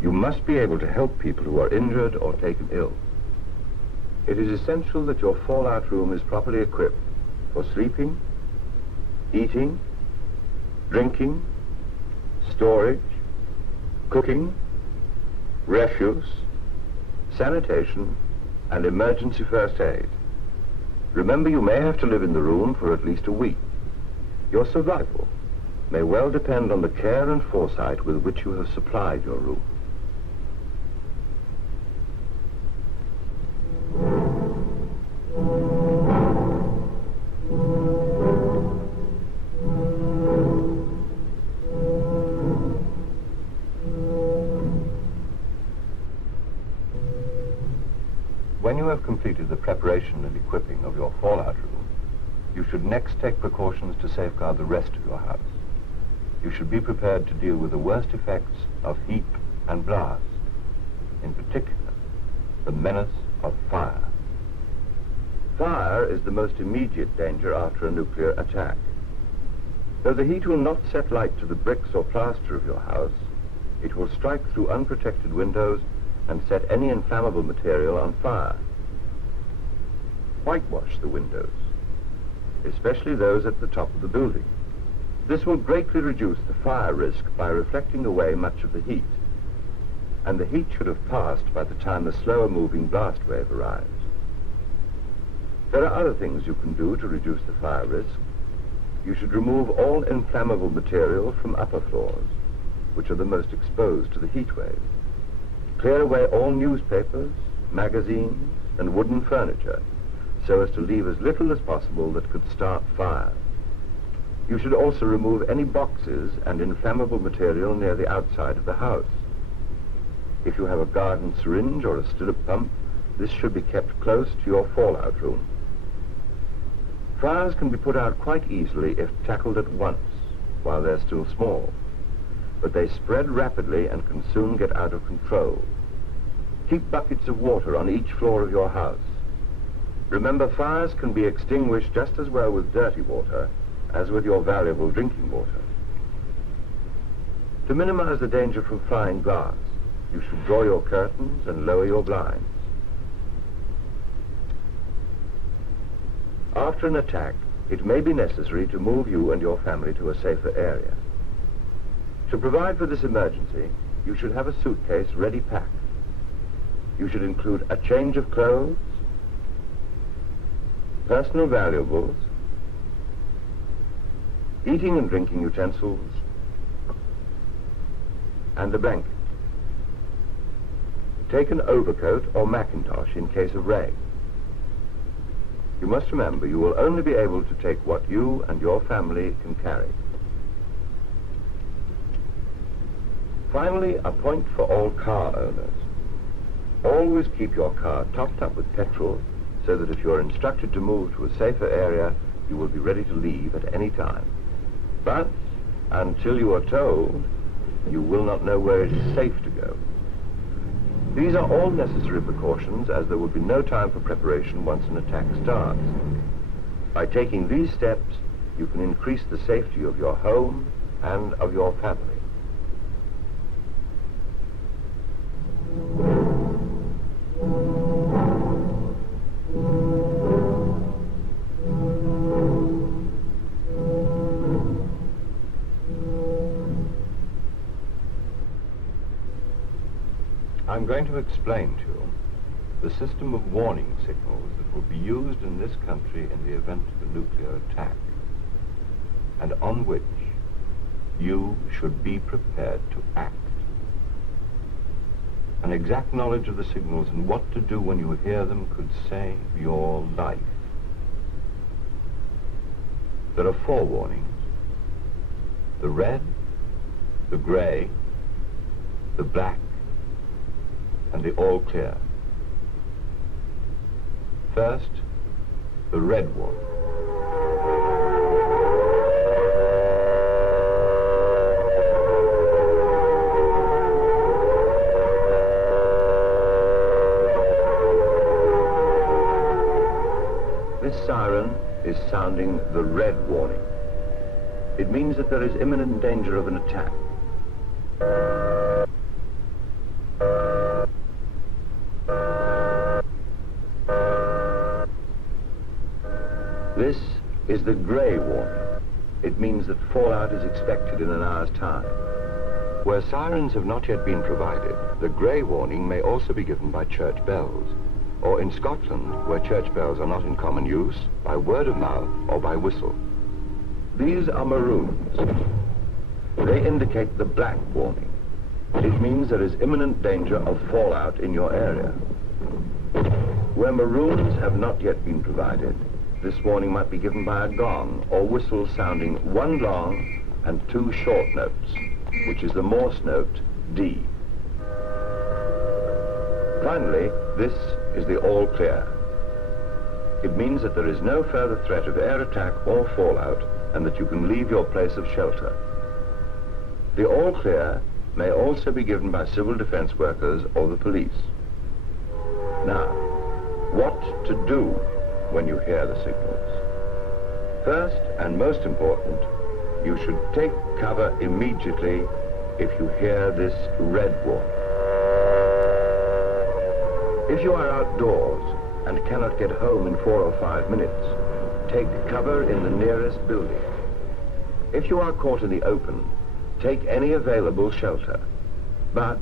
You must be able to help people who are injured or taken ill. It is essential that your fallout room is properly equipped for sleeping, eating, drinking, storage, cooking, refuse, sanitation, and emergency first aid. Remember, you may have to live in the room for at least a week. Your survival may well depend on the care and foresight with which you have supplied your room. When you have completed the preparation and equipping of your fallout room, you should next take precautions to safeguard the rest of your house. You should be prepared to deal with the worst effects of heat and blast, in particular, the menace of fire. Fire is the most immediate danger after a nuclear attack. Though the heat will not set light to the bricks or plaster of your house, it will strike through unprotected windows and set any inflammable material on fire. Whitewash the windows, especially those at the top of the building. This will greatly reduce the fire risk by reflecting away much of the heat, and the heat should have passed by the time the slower moving blast wave arrives. There are other things you can do to reduce the fire risk. You should remove all inflammable material from upper floors, which are the most exposed to the heat wave. Clear away all newspapers, magazines, and wooden furniture, so as to leave as little as possible that could start fire. You should also remove any boxes and inflammable material near the outside of the house. If you have a garden syringe or a stirrup pump, this should be kept close to your fallout room. Fires can be put out quite easily if tackled at once, while they're still small, but they spread rapidly and can soon get out of control. Keep buckets of water on each floor of your house. Remember, fires can be extinguished just as well with dirty water as with your valuable drinking water. To minimize the danger from flying glass, you should draw your curtains and lower your blinds. After an attack, it may be necessary to move you and your family to a safer area. To provide for this emergency, you should have a suitcase ready packed. You should include a change of clothes, personal valuables, eating and drinking utensils, and a blanket. Take an overcoat or mackintosh in case of rain. You must remember you will only be able to take what you and your family can carry. Finally, a point for all car owners. Always keep your car topped up with petrol so that if you're instructed to move to a safer area, you will be ready to leave at any time. But until you are told, you will not know where it is safe to go. These are all necessary precautions, as there will be no time for preparation once an attack starts. By taking these steps, you can increase the safety of your home and of your family. I'm going to explain to you the system of warning signals that will be used in this country in the event of a nuclear attack, and on which you should be prepared to act. An exact knowledge of the signals and what to do when you hear them could save your life. There are 4 warnings: the red, the gray, the black, and the all clear. First, the red warning. This siren is sounding the red warning. It means that there is imminent danger of an attack. This is the gray warning. It means that fallout is expected in an hour's time. Where sirens have not yet been provided, the gray warning may also be given by church bells, or in Scotland, where church bells are not in common use, by word of mouth or by whistle. These are maroons. They indicate the black warning. It means there is imminent danger of fallout in your area. Where maroons have not yet been provided, this warning might be given by a gong or whistle sounding 1 long and 2 short notes, which is the Morse note D. Finally, this is the all clear. It means that there is no further threat of air attack or fallout and that you can leave your place of shelter. The all clear may also be given by civil defense workers or the police. Now, what to do when you hear the signals? First and most important, you should take cover immediately if you hear this red warning. If you are outdoors and cannot get home in 4 or 5 minutes, take cover in the nearest building. If you are caught in the open, take any available shelter. But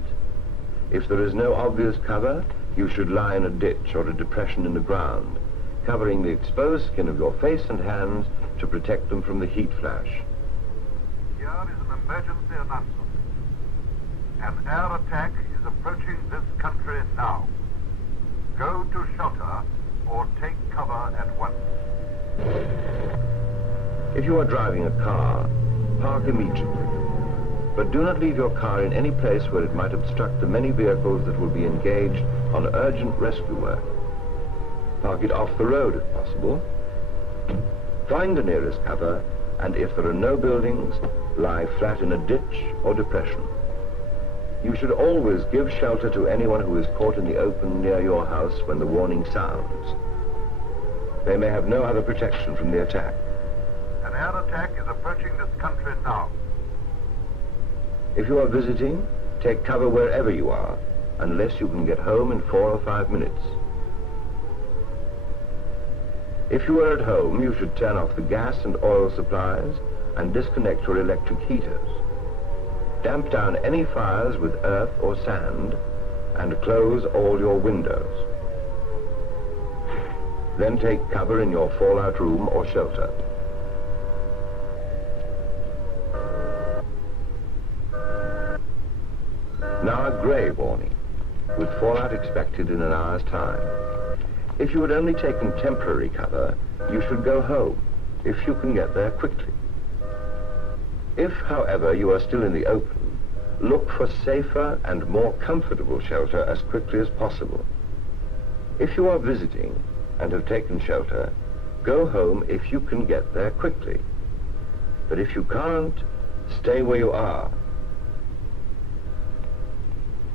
if there is no obvious cover, you should lie in a ditch or a depression in the ground, covering the exposed skin of your face and hands to protect them from the heat flash. Here is an emergency announcement. An air attack is approaching this country now. Go to shelter or take cover at once. If you are driving a car, park immediately. But do not leave your car in any place where it might obstruct the many vehicles that will be engaged on urgent rescue work. Park it off the road if possible. Find the nearest cover, and if there are no buildings, lie flat in a ditch or depression. You should always give shelter to anyone who is caught in the open near your house when the warning sounds. They may have no other protection from the attack. An air attack is approaching this country now. If you are visiting, take cover wherever you are, unless you can get home in 4 or 5 minutes. If you are at home, you should turn off the gas and oil supplies and disconnect your electric heaters. Damp down any fires with earth or sand and close all your windows. Then take cover in your fallout room or shelter. Now a grey warning, with fallout expected in an hour's time. If you had only taken temporary cover, you should go home, if you can get there quickly. If, however, you are still in the open, look for safer and more comfortable shelter as quickly as possible. If you are visiting and have taken shelter, go home if you can get there quickly. But if you can't, stay where you are.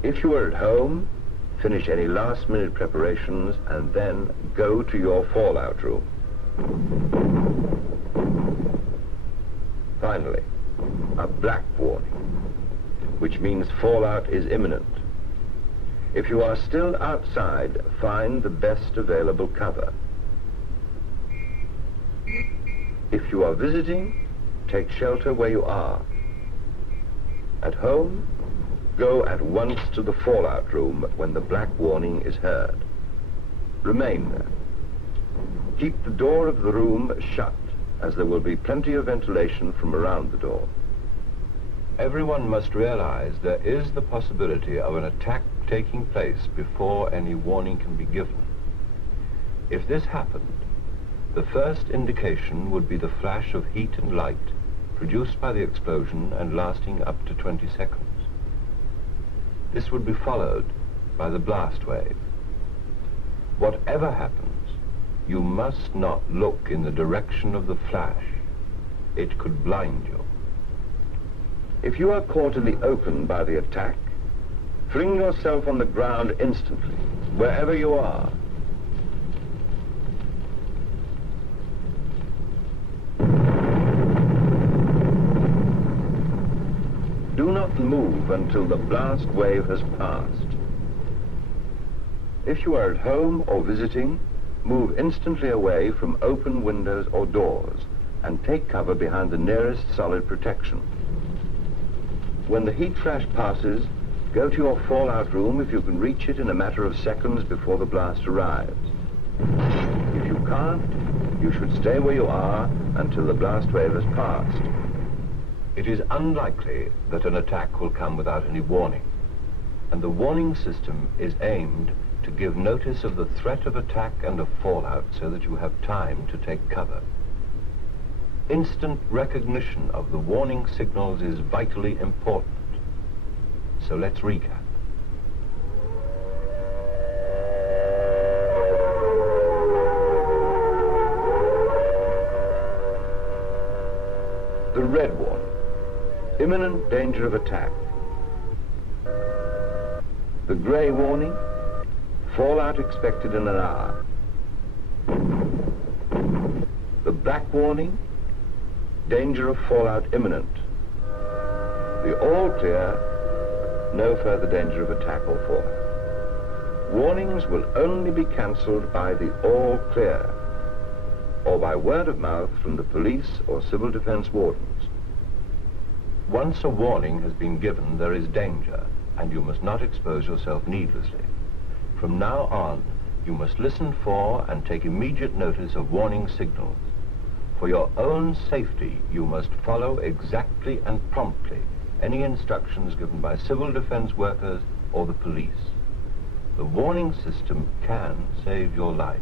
If you are at home, finish any last-minute preparations and then go to your fallout room. Finally, a black warning, which means fallout is imminent. If you are still outside, find the best available cover. If you are visiting, take shelter where you are. At home, go at once to the fallout room when the black warning is heard. Remain there. Keep the door of the room shut, as there will be plenty of ventilation from around the door. Everyone must realize there is the possibility of an attack taking place before any warning can be given. If this happened, the first indication would be the flash of heat and light produced by the explosion and lasting up to 20 seconds. This would be followed by the blast wave. Whatever happens, you must not look in the direction of the flash. It could blind you. If you are caught in the open by the attack, fling yourself on the ground instantly, wherever you are. Do not move until the blast wave has passed. If you are at home or visiting, move instantly away from open windows or doors and take cover behind the nearest solid protection. When the heat flash passes, go to your fallout room if you can reach it in a matter of seconds before the blast arrives. If you can't, you should stay where you are until the blast wave has passed. It is unlikely that an attack will come without any warning, and the warning system is aimed to give notice of the threat of attack and of fallout so that you have time to take cover. Instant recognition of the warning signals is vitally important. So let's recap. The red warning, imminent danger of attack. The grey warning, fallout expected in an hour. The black warning, danger of fallout imminent. The all clear, no further danger of attack or fallout. Warnings will only be cancelled by the all clear, or by word of mouth from the police or civil defense wardens. Once a warning has been given, there is danger, and you must not expose yourself needlessly. From now on, you must listen for and take immediate notice of warning signals. For your own safety, you must follow exactly and promptly any instructions given by civil defense workers or the police. The warning system can save your life.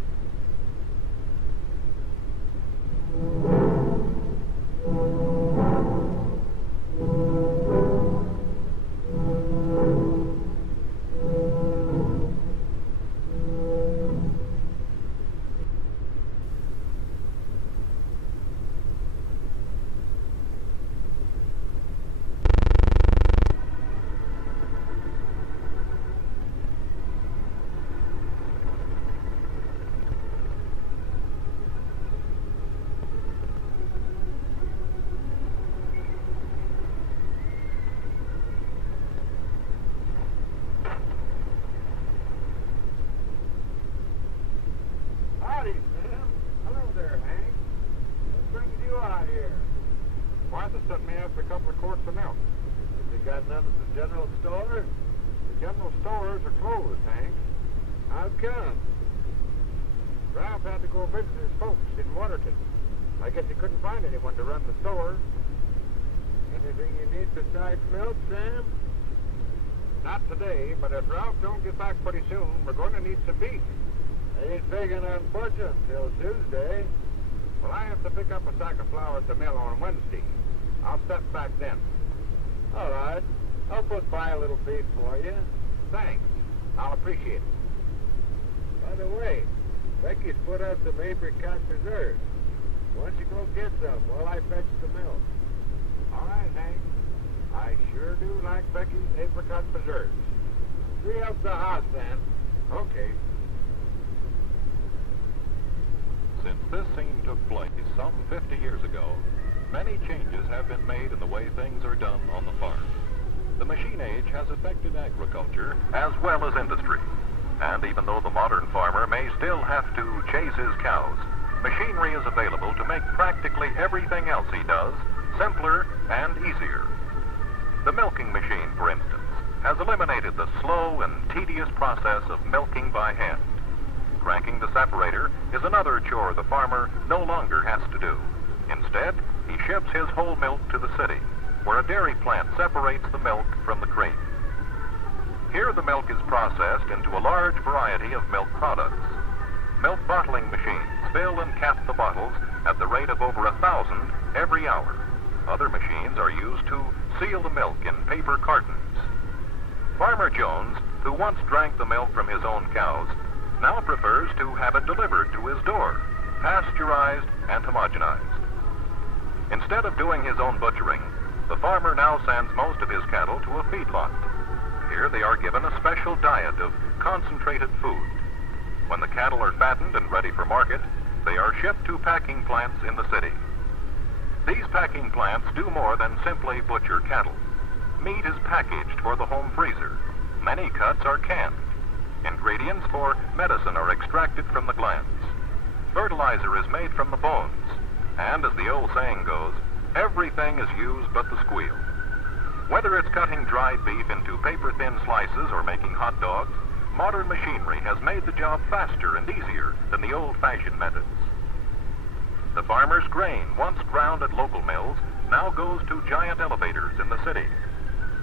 now goes to giant elevators in the city.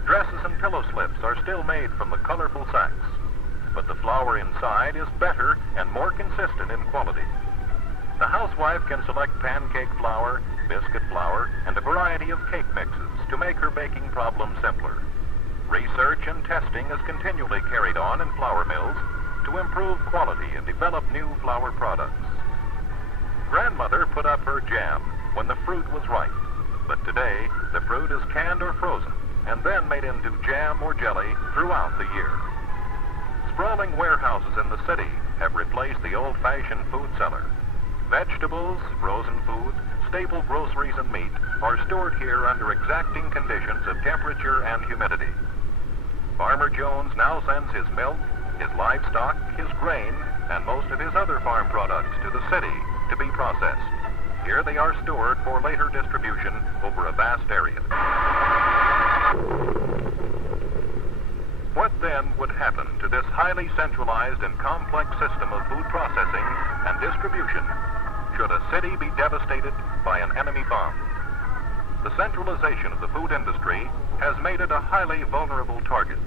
Dresses and pillow slips are still made from the colorful sacks, but the flour inside is better and more consistent in quality. The housewife can select pancake flour, biscuit flour, and a variety of cake mixes to make her baking problem simpler. Research and testing is continually carried on in flour mills to improve quality and develop new flour products. Grandmother put up her jam when the fruit was ripe, but today the fruit is canned or frozen and then made into jam or jelly throughout the year. Sprawling warehouses in the city have replaced the old-fashioned food cellar. Vegetables, frozen foods, staple groceries, and meat are stored here under exacting conditions of temperature and humidity. Farmer Jones now sends his milk, his livestock, his grain, and most of his other farm products to the city to be processed. Here they are stored for later distribution over a vast area. What then would happen to this highly centralized and complex system of food processing and distribution should a city be devastated by an enemy bomb? The centralization of the food industry has made it a highly vulnerable target.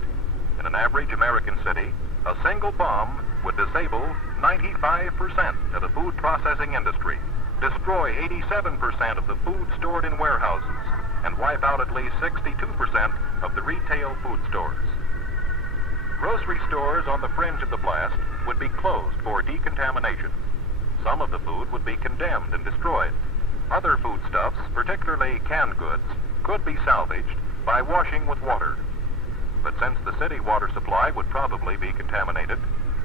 In an average American city, a single bomb would disable 95% of the food processing industry, destroy 87% of the food stored in warehouses, and wipe out at least 62% of the retail food stores. Grocery stores on the fringe of the blast would be closed for decontamination. Some of the food would be condemned and destroyed. Other foodstuffs, particularly canned goods, could be salvaged by washing with water. But since the city water supply would probably be contaminated,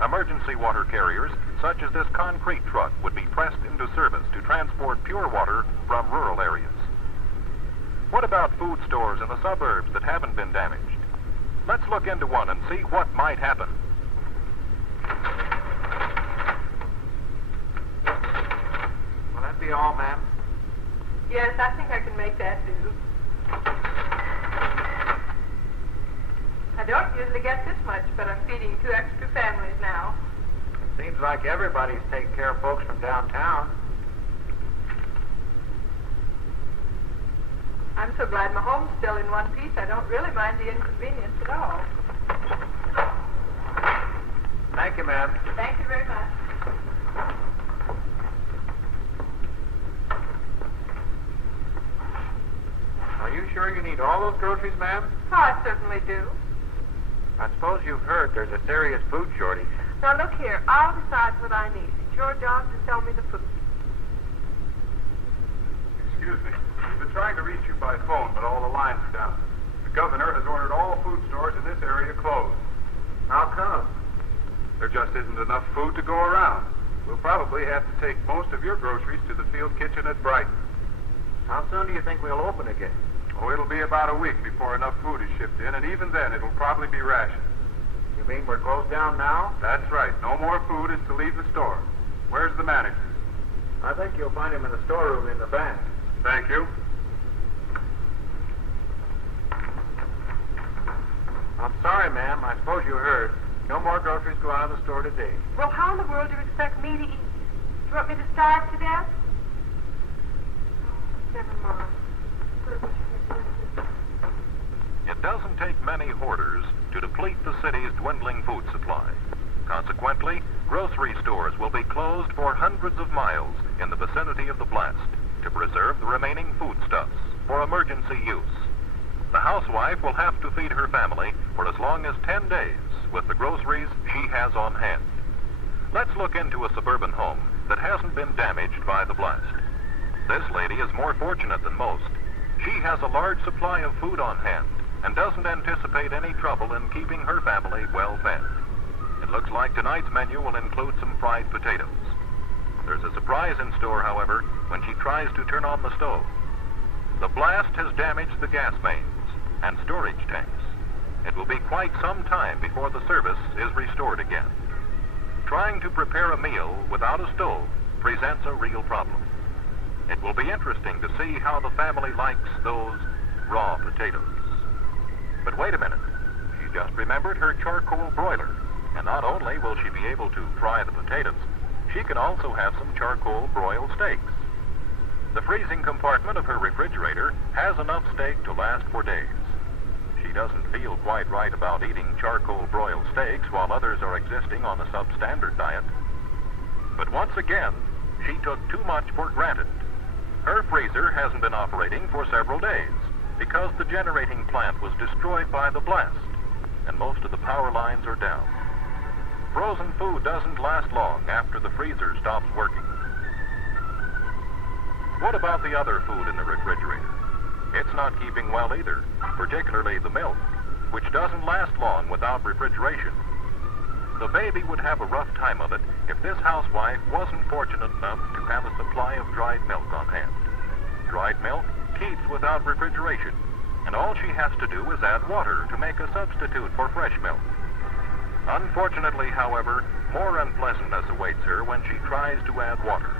emergency water carriers, such as this concrete truck, would be pressed into service to transport pure water from rural areas. What about food stores in the suburbs that haven't been damaged? Let's look into one and see what might happen. Will that be all, ma'am? Yes, I think I can make that do. I don't usually get this much, but I'm feeding 2 extra families now. It seems like everybody's taking care of folks from downtown. I'm so glad my home's still in one piece, I don't really mind the inconvenience at all. Thank you, ma'am. Thank you very much. Are you sure you need all those groceries, ma'am? Oh, I certainly do. I suppose you've heard there's a serious food shortage. Now look here, I'll decide what I need. It's your job to sell me the food. Excuse me. We've been trying to reach you by phone, but all the lines are down. The governor has ordered all food stores in this area closed. How come? There just isn't enough food to go around. We'll probably have to take most of your groceries to the field kitchen at Brighton. How soon do you think we'll open again? Oh, it'll be about a week before enough food is shipped in, and even then it'll probably be rationed. You mean we're closed down now? That's right. No more food is to leave the store. Where's the manager? I think you'll find him in the storeroom in the back. Thank you. I'm sorry, ma'am. I suppose you heard. No more groceries go out of the store today. Well, how in the world do you expect me to eat? Do you want me to starve to death? Oh, never mind. It doesn't take many hoarders to deplete the city's dwindling food supply. Consequently, grocery stores will be closed for hundreds of miles in the vicinity of the blast to preserve the remaining foodstuffs for emergency use. The housewife will have to feed her family for as long as 10 days with the groceries she has on hand. Let's look into a suburban home that hasn't been damaged by the blast. This lady is more fortunate than most. She has a large supply of food on hand and doesn't anticipate any trouble in keeping her family well fed. It looks like tonight's menu will include some fried potatoes. There's a surprise in store, however, when she tries to turn on the stove. The blast has damaged the gas mains and storage tanks. It will be quite some time before the service is restored again. Trying to prepare a meal without a stove presents a real problem. It will be interesting to see how the family likes those raw potatoes. But wait a minute. She just remembered her charcoal broiler. And not only will she be able to fry the potatoes, she can also have some charcoal broiled steaks. The freezing compartment of her refrigerator has enough steak to last for days. She doesn't feel quite right about eating charcoal broiled steaks while others are existing on the substandard diet. But once again, she took too much for granted. Her freezer hasn't been operating for several days because the generating plant was destroyed by the blast, and most of the power lines are down. Frozen food doesn't last long after the freezer stops working. What about the other food in the refrigerator? It's not keeping well either, particularly the milk, which doesn't last long without refrigeration. The baby would have a rough time of it if this housewife wasn't fortunate enough to have a supply of dried milk on hand. Dried milk keeps without refrigeration, and all she has to do is add water to make a substitute for fresh milk. Unfortunately, however, more unpleasantness awaits her when she tries to add water.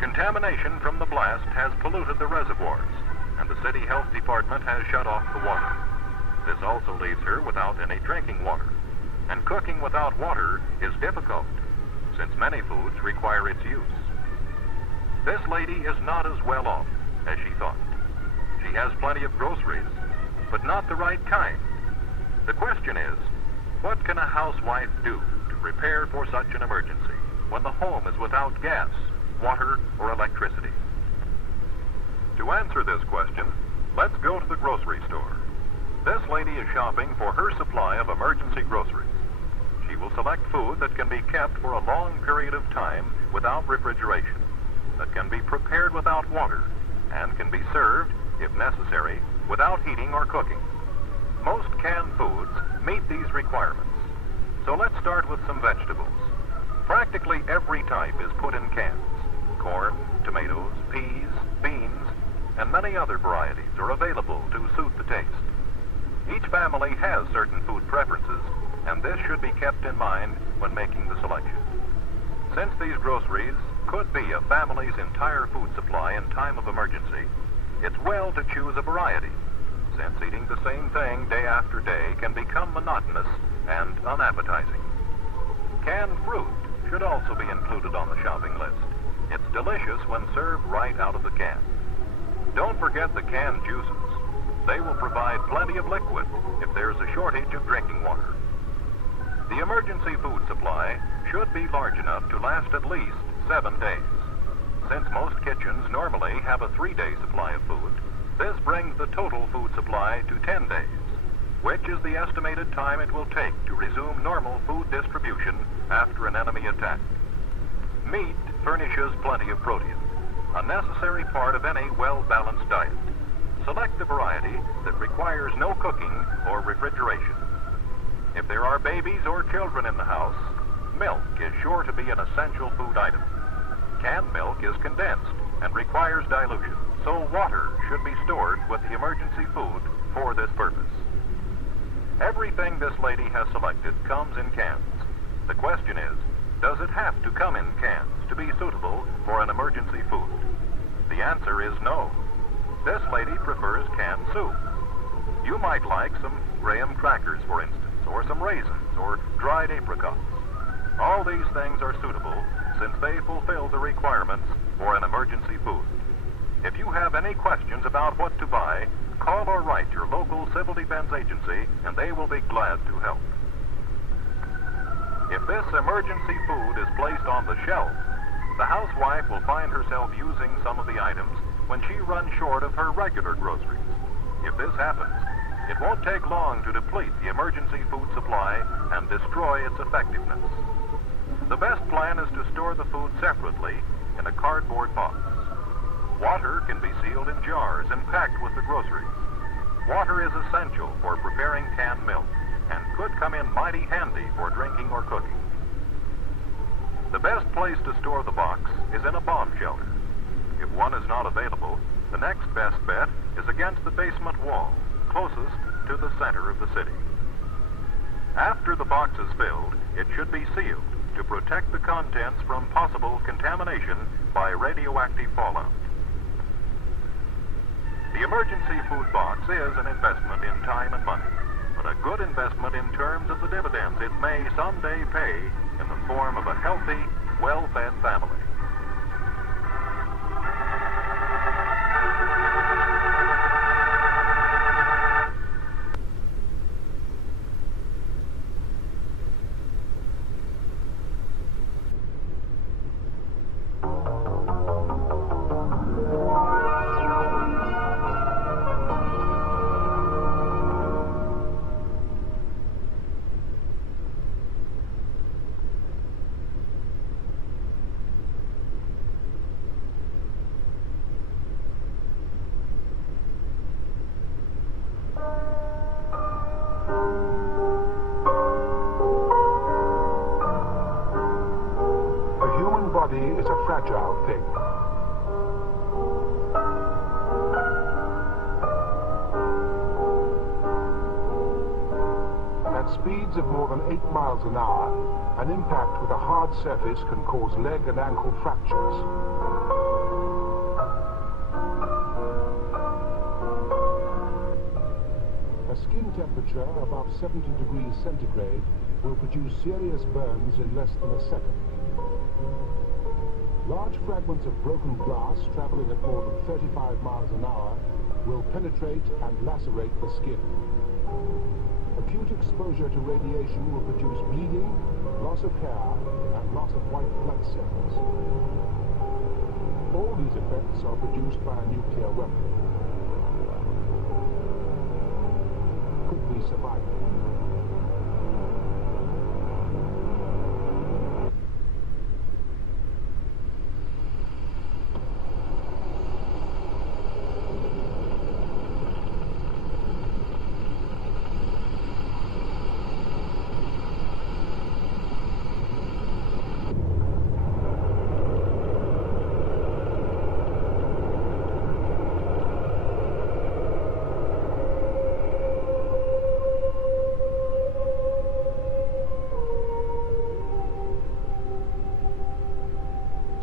Contamination from the blast has polluted the reservoirs, and the city health department has shut off the water. This also leaves her without any drinking water, and cooking without water is difficult, since many foods require its use. This lady is not as well off as she thought. She has plenty of groceries, but not the right kind. The question is, what can a housewife do to prepare for such an emergency when the home is without gas, water, or electricity? To answer this question, let's go to the grocery store. This lady is shopping for her supply of emergency groceries. She will select food that can be kept for a long period of time without refrigeration, that can be prepared without water, and can be served, if necessary, without heating or cooking. Most canned foods meet these requirements. So let's start with some vegetables. Practically every type is put in cans. Corn, tomatoes, peas, beans, and many other varieties are available to suit the taste. Each family has certain food preferences, and this should be kept in mind when making the selection. Since these groceries could be a family's entire food supply in time of emergency, it's well to choose a variety, since eating the same thing day after day can become monotonous and unappetizing. Canned fruit should also be included on the shopping list. It's delicious when served right out of the can. Don't forget the canned juices. They will provide plenty of liquid if there's a shortage of drinking water. The emergency food supply should be large enough to last at least 7 days. Since most kitchens normally have a 3-day supply of food, this brings the total food supply to 10 days, which is the estimated time it will take to resume normal food distribution after an enemy attack. Meat furnishes plenty of protein, a necessary part of any well-balanced diet. Select the variety that requires no cooking or refrigeration. If there are babies or children in the house, milk is sure to be an essential food item. Canned milk is condensed and requires dilution, so water should be stored with the emergency food for this purpose. Everything this lady has selected comes in cans. The question is, does it have to come in cans to be suitable for an emergency food? The answer is no. This lady prefers canned soup. You might like some graham crackers, for instance, or some raisins, or dried apricots. All these things are suitable since they fulfill the requirements for an emergency food. If you have any questions about what to buy, call or write your local civil defense agency and they will be glad to help. If this emergency food is placed on the shelf, the housewife will find herself using some of the items when she runs short of her regular groceries. If this happens, it won't take long to deplete the emergency food supply and destroy its effectiveness. The best plan is to store the food separately in a cardboard box. Water can be sealed in jars and packed with the groceries. Water is essential for preparing canned milk and could come in mighty handy for drinking or cooking. The best place to store the box is in a bomb shelter. If one is not available, the next best bet is against the basement wall, closest to the center of the city. After the box is filled, it should be sealed to protect the contents from possible contamination by radioactive fallout. The emergency food box is an investment in time and money, but a good investment in terms of the dividends it may someday pay in the form of a healthy, well-fed family. body is a fragile thing. At speeds of more than 8 miles an hour, an impact with a hard surface can cause leg and ankle fractures. A skin temperature above 70 degrees centigrade will produce serious burns in less than a second. Large fragments of broken glass traveling at more than 35 miles an hour will penetrate and lacerate the skin. Acute exposure to radiation will produce bleeding, loss of hair, and loss of white blood cells. All these effects are produced by a nuclear weapon. Could we survive it?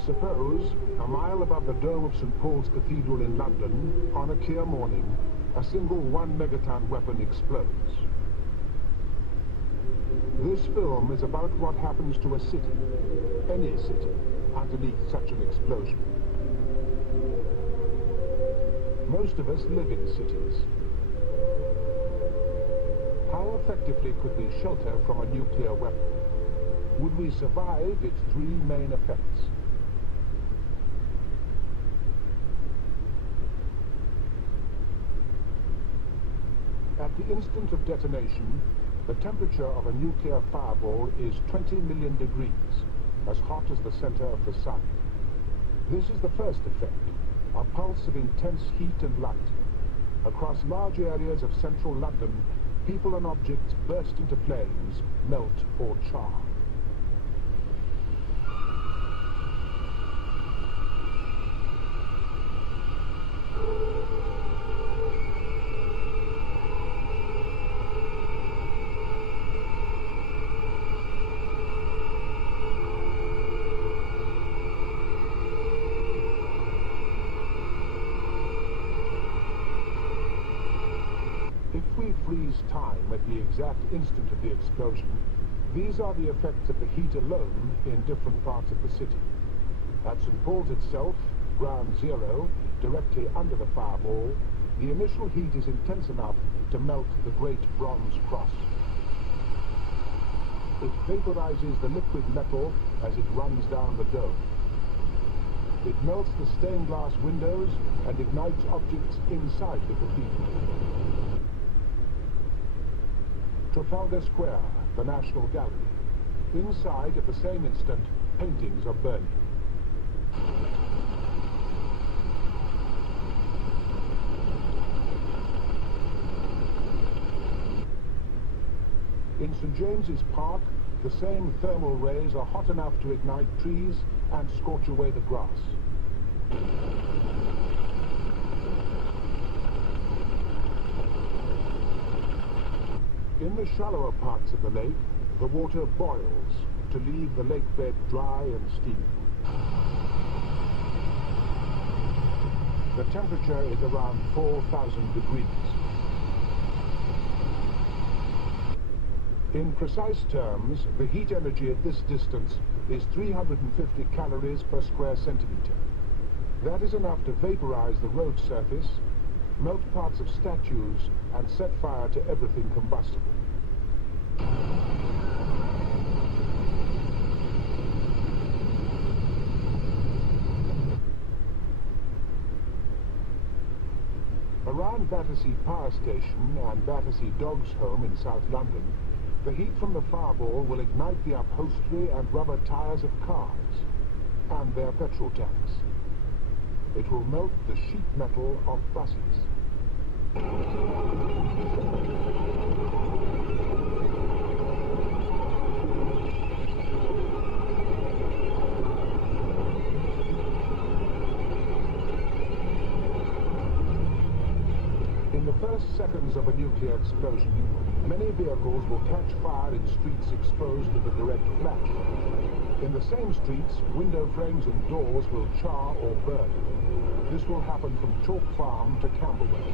Suppose, a mile above the dome of St. Paul's Cathedral in London, on a clear morning, a single 1 megaton weapon explodes. This film is about what happens to a city, any city, underneath such an explosion. Most of us live in cities. How effectively could we shelter from a nuclear weapon? Would we survive its 3 main effects? At the instant of detonation, the temperature of a nuclear fireball is 20 million degrees, as hot as the center of the sun. This is the first effect, a pulse of intense heat and light. Across large areas of central London, people and objects burst into flames, melt or char. Freeze time at the exact instant of the explosion, these are the effects of the heat alone in different parts of the city. At St. Paul's itself, ground zero, directly under the fireball, the initial heat is intense enough to melt the great bronze cross. It vaporizes the liquid metal as it runs down the dome. It melts the stained glass windows and ignites objects inside the cathedral. Trafalgar Square, the National Gallery. Inside, at the same instant, paintings are burning. In St. James's Park, the same thermal rays are hot enough to ignite trees and scorch away the grass. In the shallower parts of the lake, the water boils to leave the lake bed dry and steamy. The temperature is around 4,000 degrees. In precise terms, the heat energy at this distance is 350 calories per square centimeter. That is enough to vaporize the road surface, melt parts of statues, and set fire to everything combustible. Around Battersea Power Station and Battersea Dogs Home in South London, the heat from the fireball will ignite the upholstery and rubber tires of cars and their petrol tanks. It will melt the sheet metal of buses. first seconds of a nuclear explosion, many vehicles will catch fire in streets exposed to the direct flash. In the same streets, window frames and doors will char or burn. This will happen from Chalk Farm to Camberwell.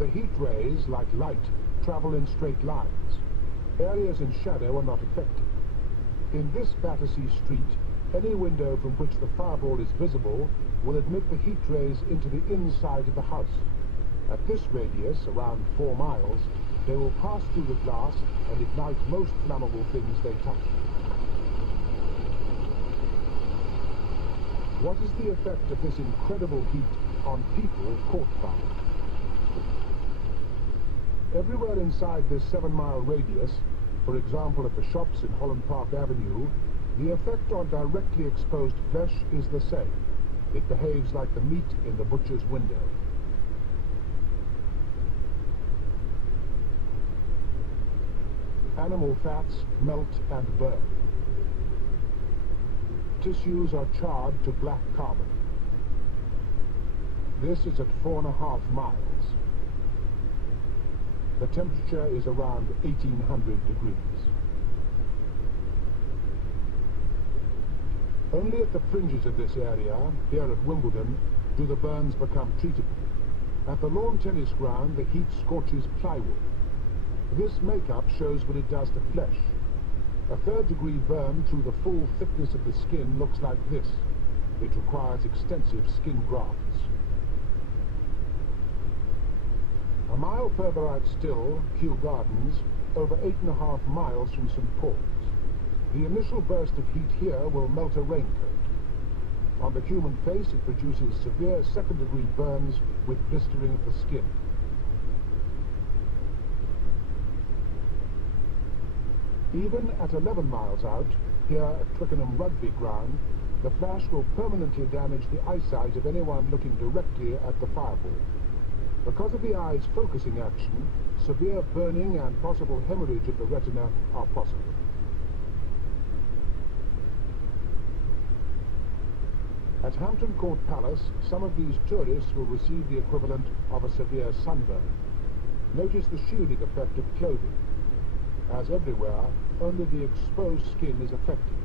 The heat rays, like light, travel in straight lines. Areas in shadow are not affected. In this Battersea Street, any window from which the fireball is visible will admit the heat rays into the inside of the house. At this radius, around 4 miles, they will pass through the glass and ignite most flammable things they touch. What is the effect of this incredible heat on people caught by it? Everywhere inside this 7-mile radius, for example at the shops in Holland Park Avenue, the effect on directly exposed flesh is the same. It behaves like the meat in the butcher's window. Animal fats melt and burn. Tissues are charred to black carbon. This is at 4.5 miles. The temperature is around 1800 degrees. Only at the fringes of this area, here at Wimbledon, do the burns become treatable. At the lawn tennis ground, the heat scorches plywood. This makeup shows what it does to flesh. A 3rd-degree burn through the full thickness of the skin looks like this. It requires extensive skin grafts. A mile further out still, Kew Gardens, over 8.5 miles from St. Paul's. The initial burst of heat here will melt a raincoat. On the human face, it produces severe 2nd-degree burns with blistering of the skin. Even at 11 miles out, here at Twickenham Rugby Ground, the flash will permanently damage the eyesight of anyone looking directly at the fireball. Because of the eye's focusing action, severe burning and possible hemorrhage of the retina are possible. At Hampton Court Palace, some of these tourists will receive the equivalent of a severe sunburn. Notice the shielding effect of clothing. As everywhere, only the exposed skin is affected.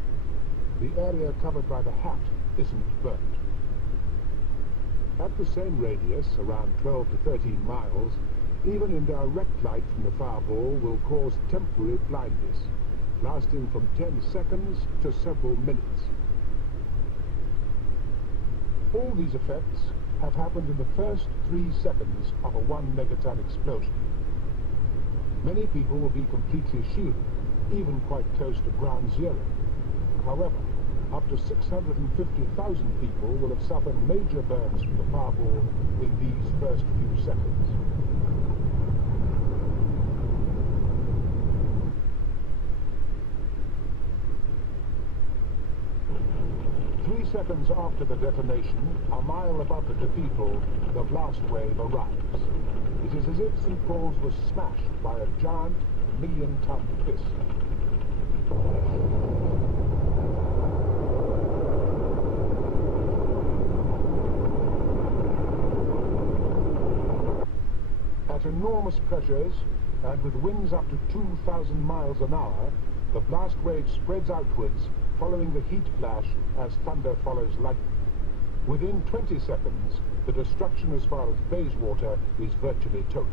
The area covered by the hat isn't burnt. At the same radius, around 12 to 13 miles, even indirect light from the fireball will cause temporary blindness, lasting from 10 seconds to several minutes. All these effects have happened in the first 3 seconds of a 1 megaton explosion. Many people will be completely shielded, even quite close to ground zero. However, up to 650,000 people will have suffered major burns from the fireball in these first few seconds. Seconds after the detonation, a mile above the cathedral, the blast wave arrives. It is as if St. Paul's was smashed by a giant, million-ton fist. At enormous pressures, and with winds up to 2,000 miles an hour, the blast wave spreads outwards, following the heat flash as thunder follows lightning. Within 20 seconds, the destruction as far as Bayswater is virtually total.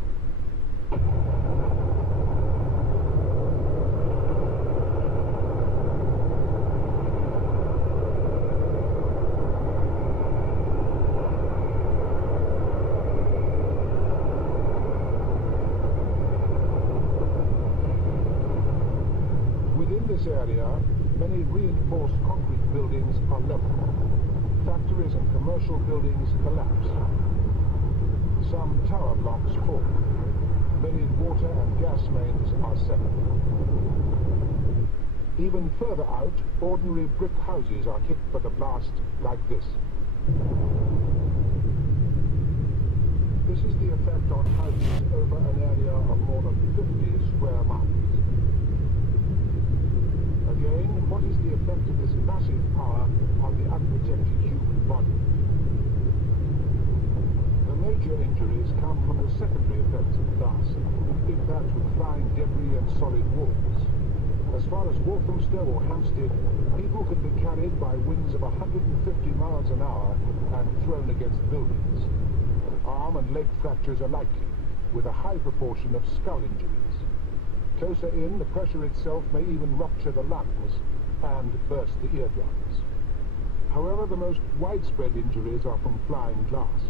Within this area, many reinforced concrete buildings are leveled. Factories and commercial buildings collapse. Some tower blocks fall. Many water and gas mains are severed. Even further out, ordinary brick houses are hit by the blast like this. This is the effect on houses over an area of more than 50 square miles. Again, what is the effect of this massive power on the unprotected human body? major injuries come from the secondary effects of glass, impact with flying debris and solid walls. As far as Walthamstow or Hampstead, people can be carried by winds of 150 miles an hour and thrown against buildings. Arm and leg fractures are likely, with a high proportion of skull injuries. Closer in, the pressure itself may even rupture the lungs and burst the eardrums. However, the most widespread injuries are from flying glass.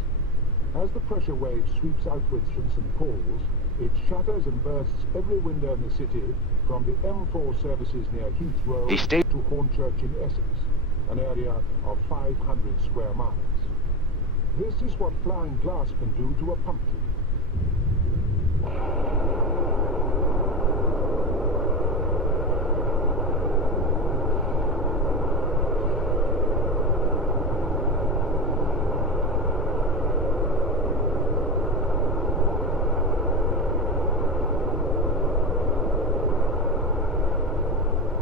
As the pressure wave sweeps outwards from St. Paul's, it shatters and bursts every window in the city, from the M4 services near Heathrow to Hornchurch in Essex, an area of 500 square miles. This is what flying glass can do to a pumpkin.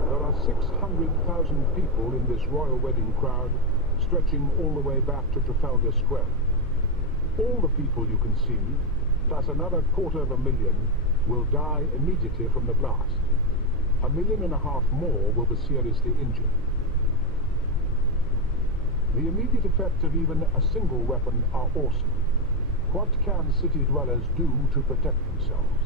There are 600,000 people in this royal wedding crowd, stretching all the way back to Trafalgar Square. All the people you can see, plus another 250,000, will die immediately from the blast. 1.5 million more will be seriously injured. The immediate effects of even a single weapon are awesome. What can city dwellers do to protect themselves?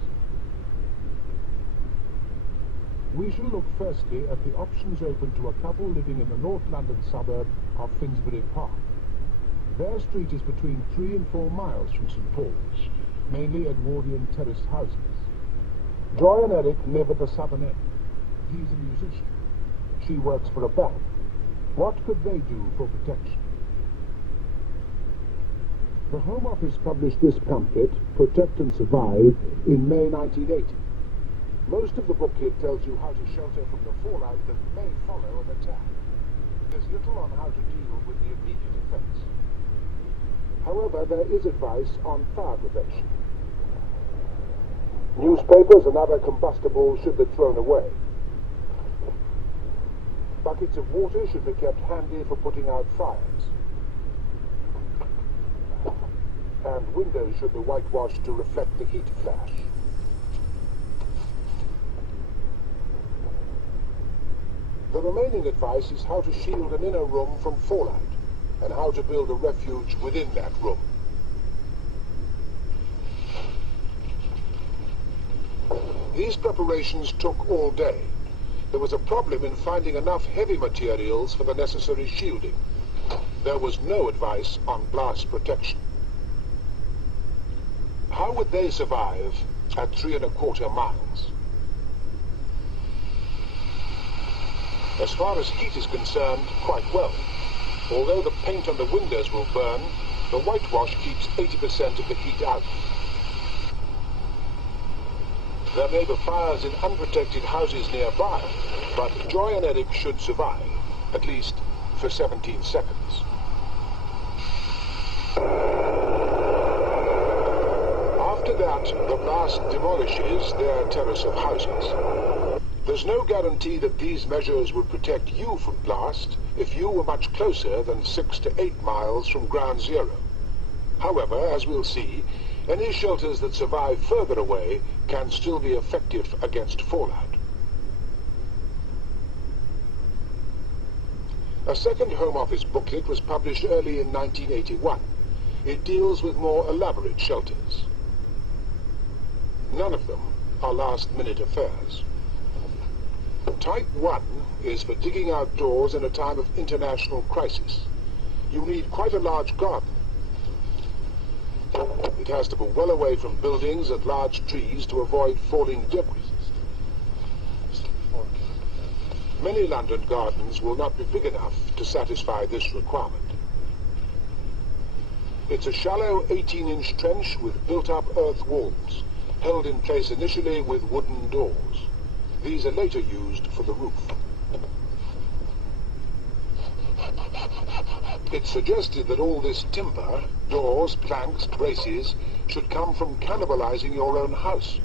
We shall look firstly at the options open to a couple living in the North London suburb of Finsbury Park. Their street is between 3 and 4 miles from St. Paul's, mainly Edwardian terraced houses. Joy and Eric live at the southern end. He's a musician. She works for a bank. What could they do for protection? The Home Office published this pamphlet, Protect and Survive, in May 1980. Most of the booklet tells you how to shelter from the fallout that may follow an attack. There's little on how to deal with the immediate effects. However, there is advice on fire prevention. Newspapers and other combustibles should be thrown away. Buckets of water should be kept handy for putting out fires. And windows should be whitewashed to reflect the heat flash. The remaining advice is how to shield an inner room from fallout, and how to build a refuge within that room. These preparations took all day. There was a problem in finding enough heavy materials for the necessary shielding. There was no advice on blast protection. How would they survive at 3¼ miles? As far as heat is concerned, quite well. Although the paint on the windows will burn, the whitewash keeps 80% of the heat out. There may be fires in unprotected houses nearby, but Joy and Eric should survive, at least for 17 seconds. After that, the blast demolishes their terrace of houses. There's no guarantee that these measures would protect you from blast if you were much closer than 6 to 8 miles from ground zero. However, as we'll see, any shelters that survive further away can still be effective against fallout. A second Home Office booklet was published early in 1981. It deals with more elaborate shelters. None of them are last-minute affairs. Type 1 is for digging outdoors in a time of international crisis. You need quite a large garden. It has to be well away from buildings and large trees to avoid falling debris. Many London gardens will not be big enough to satisfy this requirement. It's a shallow 18-inch trench with built-up earth walls, held in place initially with wooden doors. These are later used for the roof. It's suggested that all this timber, doors, planks, braces, should come from cannibalizing your own house.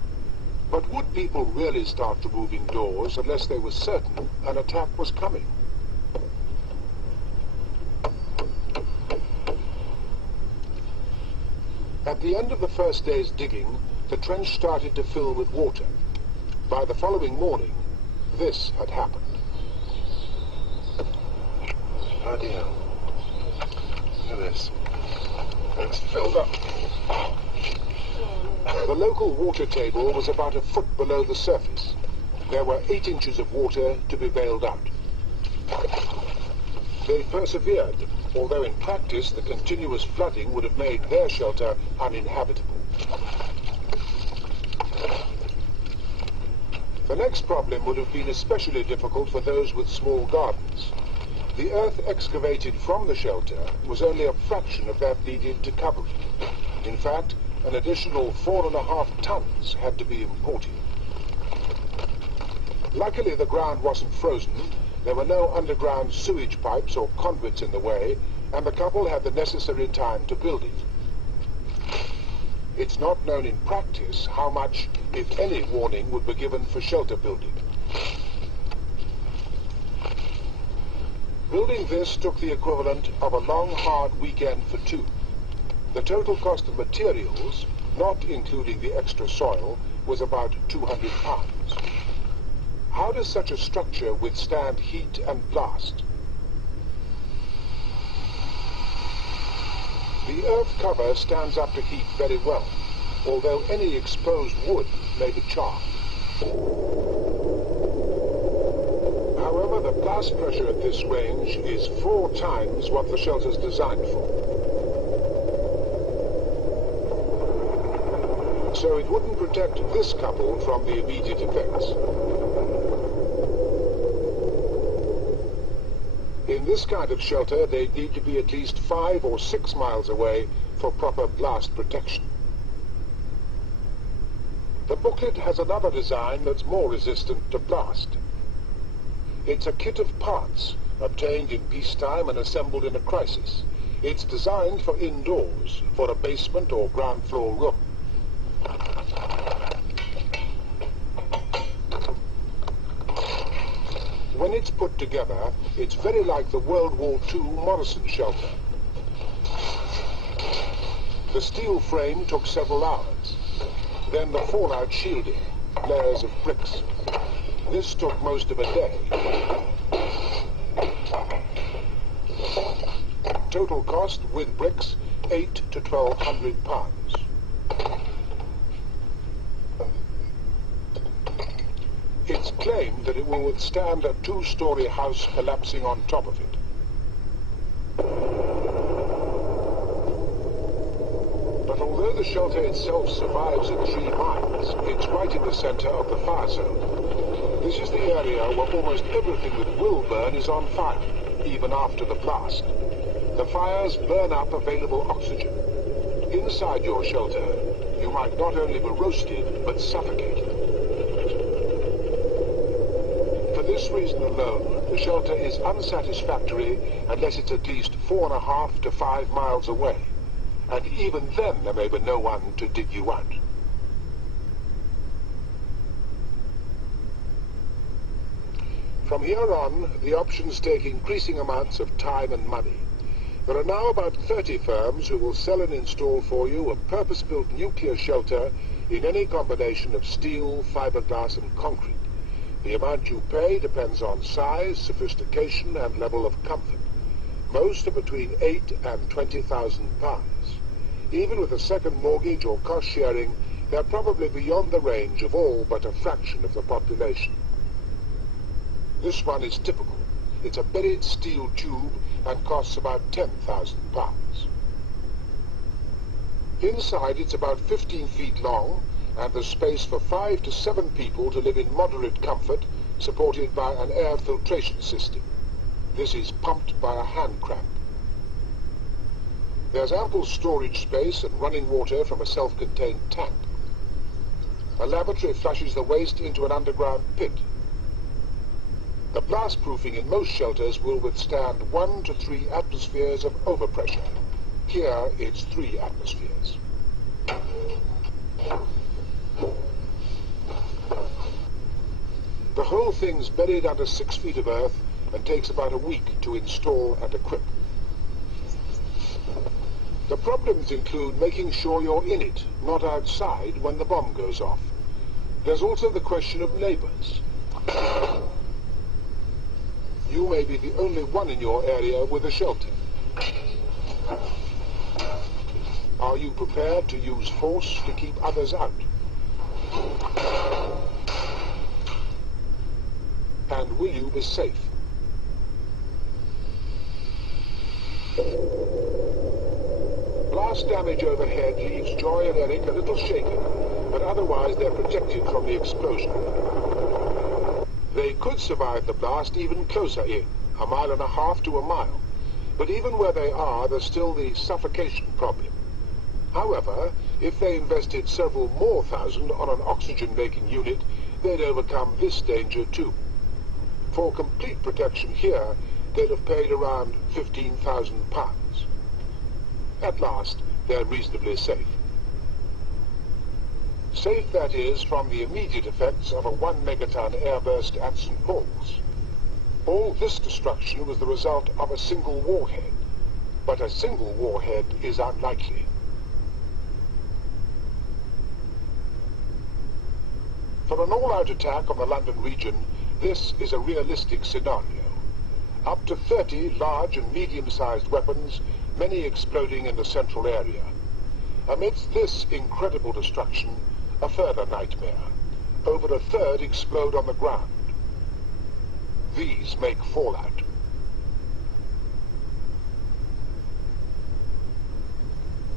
But would people really start removing doors unless they were certain an attack was coming? At the end of the first day's digging, the trench started to fill with water. By the following morning, this had happened. Bloody hell. Look at this. It's filled up. The local water table was about a foot below the surface. There were 8 inches of water to be bailed out. They persevered, although in practice the continuous flooding would have made their shelter uninhabitable. The next problem would have been especially difficult for those with small gardens. The earth excavated from the shelter was only a fraction of that needed to cover it. In fact, an additional 4.5 tons had to be imported. Luckily, the ground wasn't frozen. There were no underground sewage pipes or conduits in the way, and the couple had the necessary time to build it. It's not known in practice how much, if any, warning would be given for shelter building. Building this took the equivalent of a long, hard weekend for 2. The total cost of materials, not including the extra soil, was about £200. How does such a structure withstand heat and blast? The earth cover stands up to heat very well, although any exposed wood may be charred. However, the blast pressure at this range is 4 times what the shelter's designed for. So it wouldn't protect this couple from the immediate effects. In this kind of shelter, they'd need to be at least 5 or 6 miles away for proper blast protection. The booklet has another design that's more resistant to blast. It's a kit of parts, obtained in peacetime and assembled in a crisis. It's designed for indoors, for a basement or ground floor room. When it's put together, it's very like the World War II Morrison shelter. The steel frame took several hours. Then the fallout shielding, layers of bricks. This took most of a day. Total cost, with bricks, £800 to £1,200. It's claimed that it will withstand a 2-story house collapsing on top of it. But although the shelter itself survives at 3 miles, it's right in the center of the fire zone. This is the area where almost everything that will burn is on fire, even after the blast. The fires burn up available oxygen. Inside your shelter, you might not only be roasted, but suffocated. For this reason alone, the shelter is unsatisfactory unless it's at least 4.5 to 5 miles away. And even then there may be no one to dig you out. From here on, the options take increasing amounts of time and money. There are now about 30 firms who will sell and install for you a purpose-built nuclear shelter in any combination of steel, fiberglass and concrete. The amount you pay depends on size, sophistication and level of comfort. Most are between £8,000 and £20,000. Even with a second mortgage or cost sharing, they're probably beyond the range of all but a fraction of the population. This one is typical. It's a buried steel tube and costs about £10,000. Inside it's about 15 feet long and there's space for 5 to 7 people to live in moderate comfort, supported by an air filtration system. This is pumped by a hand crank. There's ample storage space and running water from a self-contained tank. A lavatory flushes the waste into an underground pit. The blast proofing in most shelters will withstand 1 to 3 atmospheres of overpressure. Here it's 3 atmospheres. The whole thing's buried under 6 feet of earth and takes about a week to install and equip. The problems include making sure you're in it, not outside when the bomb goes off. There's also the question of neighbors. You may be the only one in your area with a shelter. Are you prepared to use force to keep others out? And will you be safe? Blast damage overhead leaves Joy and Eric a little shaken, but otherwise they're protected from the explosion. They could survive the blast even closer in, 1.5 miles to a mile. But even where they are, there's still the suffocation problem. However, if they invested several more thousand on an oxygen-making unit, they'd overcome this danger too. For complete protection here, they'd have paid around £15,000. At last, they're reasonably safe. Safe, that is, from the immediate effects of a 1 megaton airburst at St. Paul's. All this destruction was the result of a single warhead, but a single warhead is unlikely. For an all-out attack on the London region, this is a realistic scenario. Up to 30 large and medium-sized weapons, many exploding in the central area. Amidst this incredible destruction, a further nightmare. Over a third explode on the ground. These make fallout.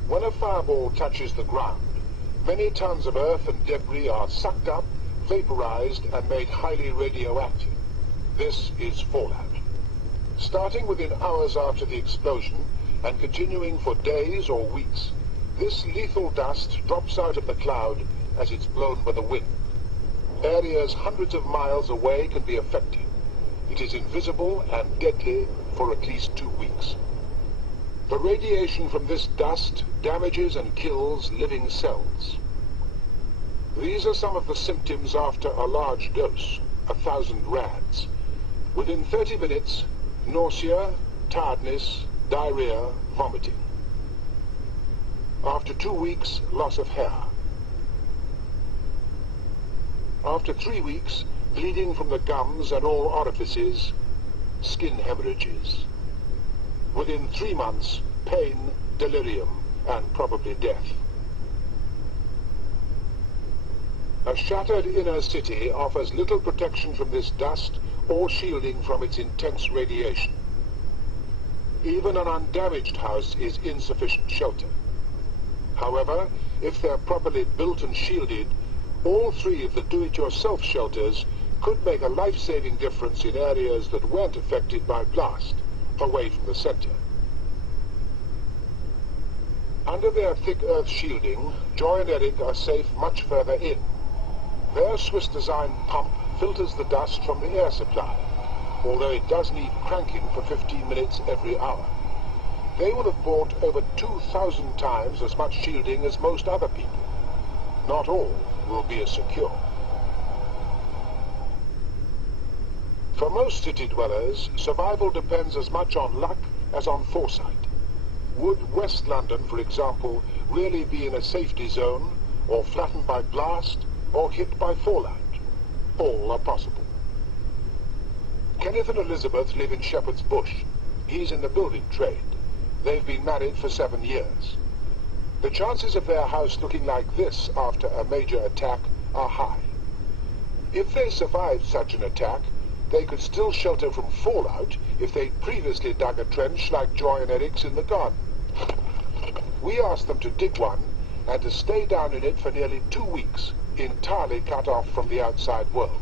When a fireball touches the ground, many tons of earth and debris are sucked up, vaporized, and made highly radioactive. This is fallout. Starting within hours after the explosion and continuing for days or weeks, this lethal dust drops out of the cloud as it's blown by the wind. Areas hundreds of miles away can be affected. It is invisible and deadly for at least 2 weeks. The radiation from this dust damages and kills living cells. These are some of the symptoms after a large dose, 1,000 rads. Within 30 minutes, nausea, tiredness, diarrhea, vomiting. After 2 weeks, loss of hair. After 3 weeks, bleeding from the gums and all orifices, skin hemorrhages. Within 3 months, pain, delirium, and probably death. A shattered inner city offers little protection from this dust or shielding from its intense radiation. Even an undamaged house is insufficient shelter. However, if they're properly built and shielded, all 3 of the do-it-yourself shelters could make a life-saving difference in areas that weren't affected by blast, away from the center. Under their thick earth shielding, Joy and Eric are safe much further in. Their Swiss-designed pump filters the dust from the air supply, although it does need cranking for 15 minutes every hour. They will have bought over 2,000 times as much shielding as most other people. Not all will be as secure. For most city dwellers, survival depends as much on luck as on foresight. Would West London, for example, really be in a safety zone, or flattened by blast, or hit by fallout? All are possible. Kenneth and Elizabeth live in Shepherd's Bush. He's in the building trade. They've been married for 7 years. The chances of their house looking like this after a major attack are high. If they survived such an attack, they could still shelter from fallout if they'd previously dug a trench like Joy and Eric's in the garden. We asked them to dig one and to stay down in it for nearly 2 weeks, entirely cut off from the outside world.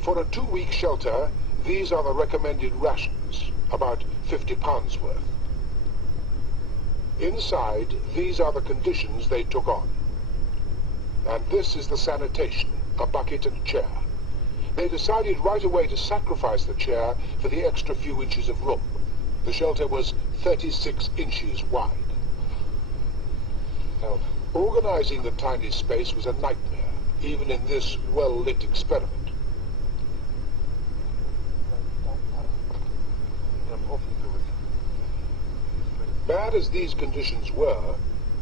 For a 2-week shelter, these are the recommended rations, about £50 worth. Inside, these are the conditions they took on. And this is the sanitation, a bucket and a chair. They decided right away to sacrifice the chair for the extra few inches of room. The shelter was 36 inches wide. Now, organizing the tiny space was a nightmare, even in this well-lit experiment. Bad as these conditions were,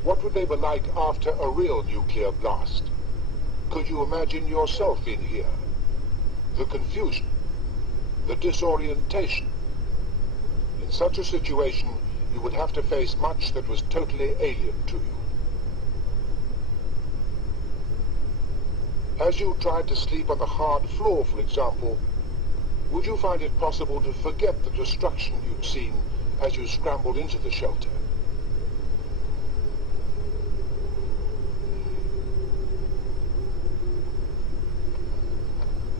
what would they be like after a real nuclear blast? Could you imagine yourself in here? The confusion, the disorientation. In such a situation, you would have to face much that was totally alien to you. As you tried to sleep on the hard floor, for example, would you find it possible to forget the destruction you'd seen as you scrambled into the shelter?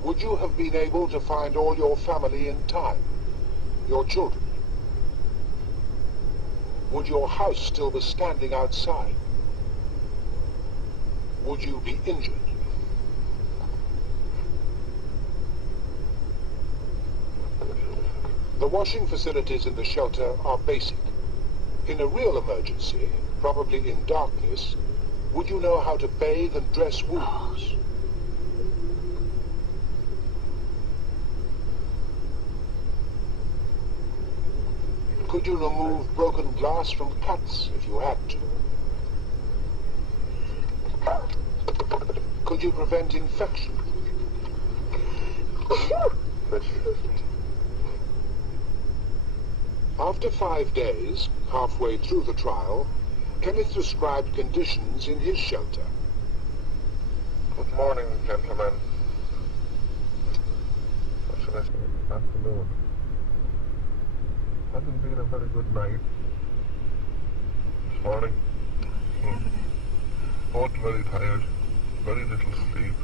Would you have been able to find all your family in time? Your children? Would your house still be standing outside? Would you be injured? The washing facilities in the shelter are basic. In a real emergency, probably in darkness, would you know how to bathe and dress wounds? Could you remove broken glass from cuts if you had to? Could you prevent infection? After 5 days, halfway through the trial, Kenneth described conditions in his shelter. Good morning, gentlemen. What should I say? Afternoon. Hasn't been a very good night. This morning, both very tired, very little sleep,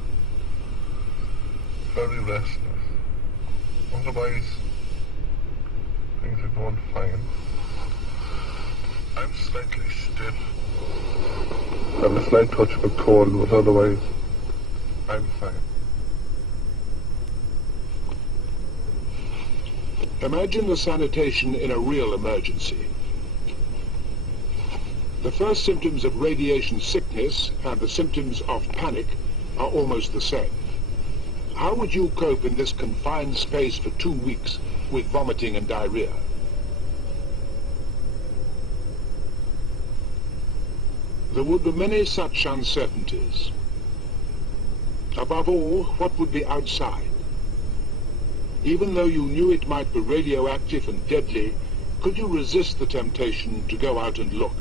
very restless. Otherwise, things are going fine. I'm slightly stiff. I have a slight touch of a cold, but otherwise, I'm fine. Imagine the sanitation in a real emergency. The first symptoms of radiation sickness and the symptoms of panic are almost the same. How would you cope in this confined space for 2 weeks with vomiting and diarrhea? There would be many such uncertainties. Above all, what would be outside? Even though you knew it might be radioactive and deadly, could you resist the temptation to go out and look?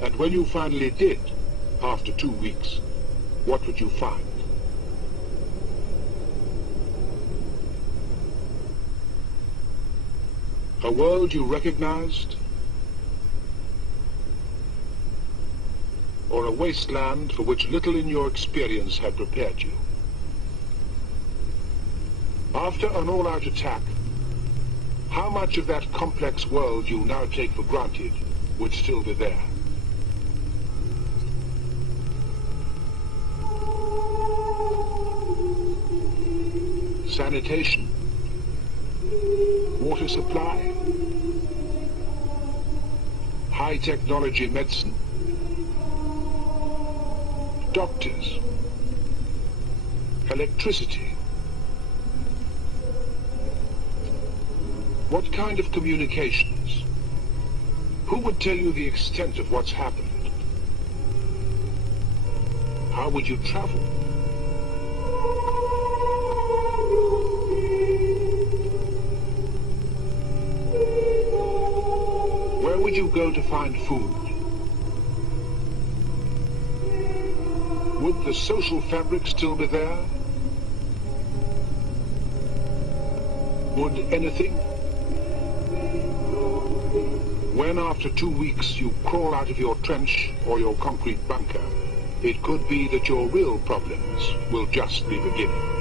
And when you finally did, after 2 weeks, what would you find? A world you recognized? Or a wasteland for which little in your experience had prepared you? After an all-out attack, how much of that complex world you now take for granted would still be there? Sanitation, water supply, high-technology medicine, doctors, electricity. What kind of communications? Who would tell you the extent of what's happened? How would you travel? Where would you go to find food? Would the social fabric still be there? Would anything? When after 2 weeks you crawl out of your trench or your concrete bunker, it could be that your real problems will just be beginning.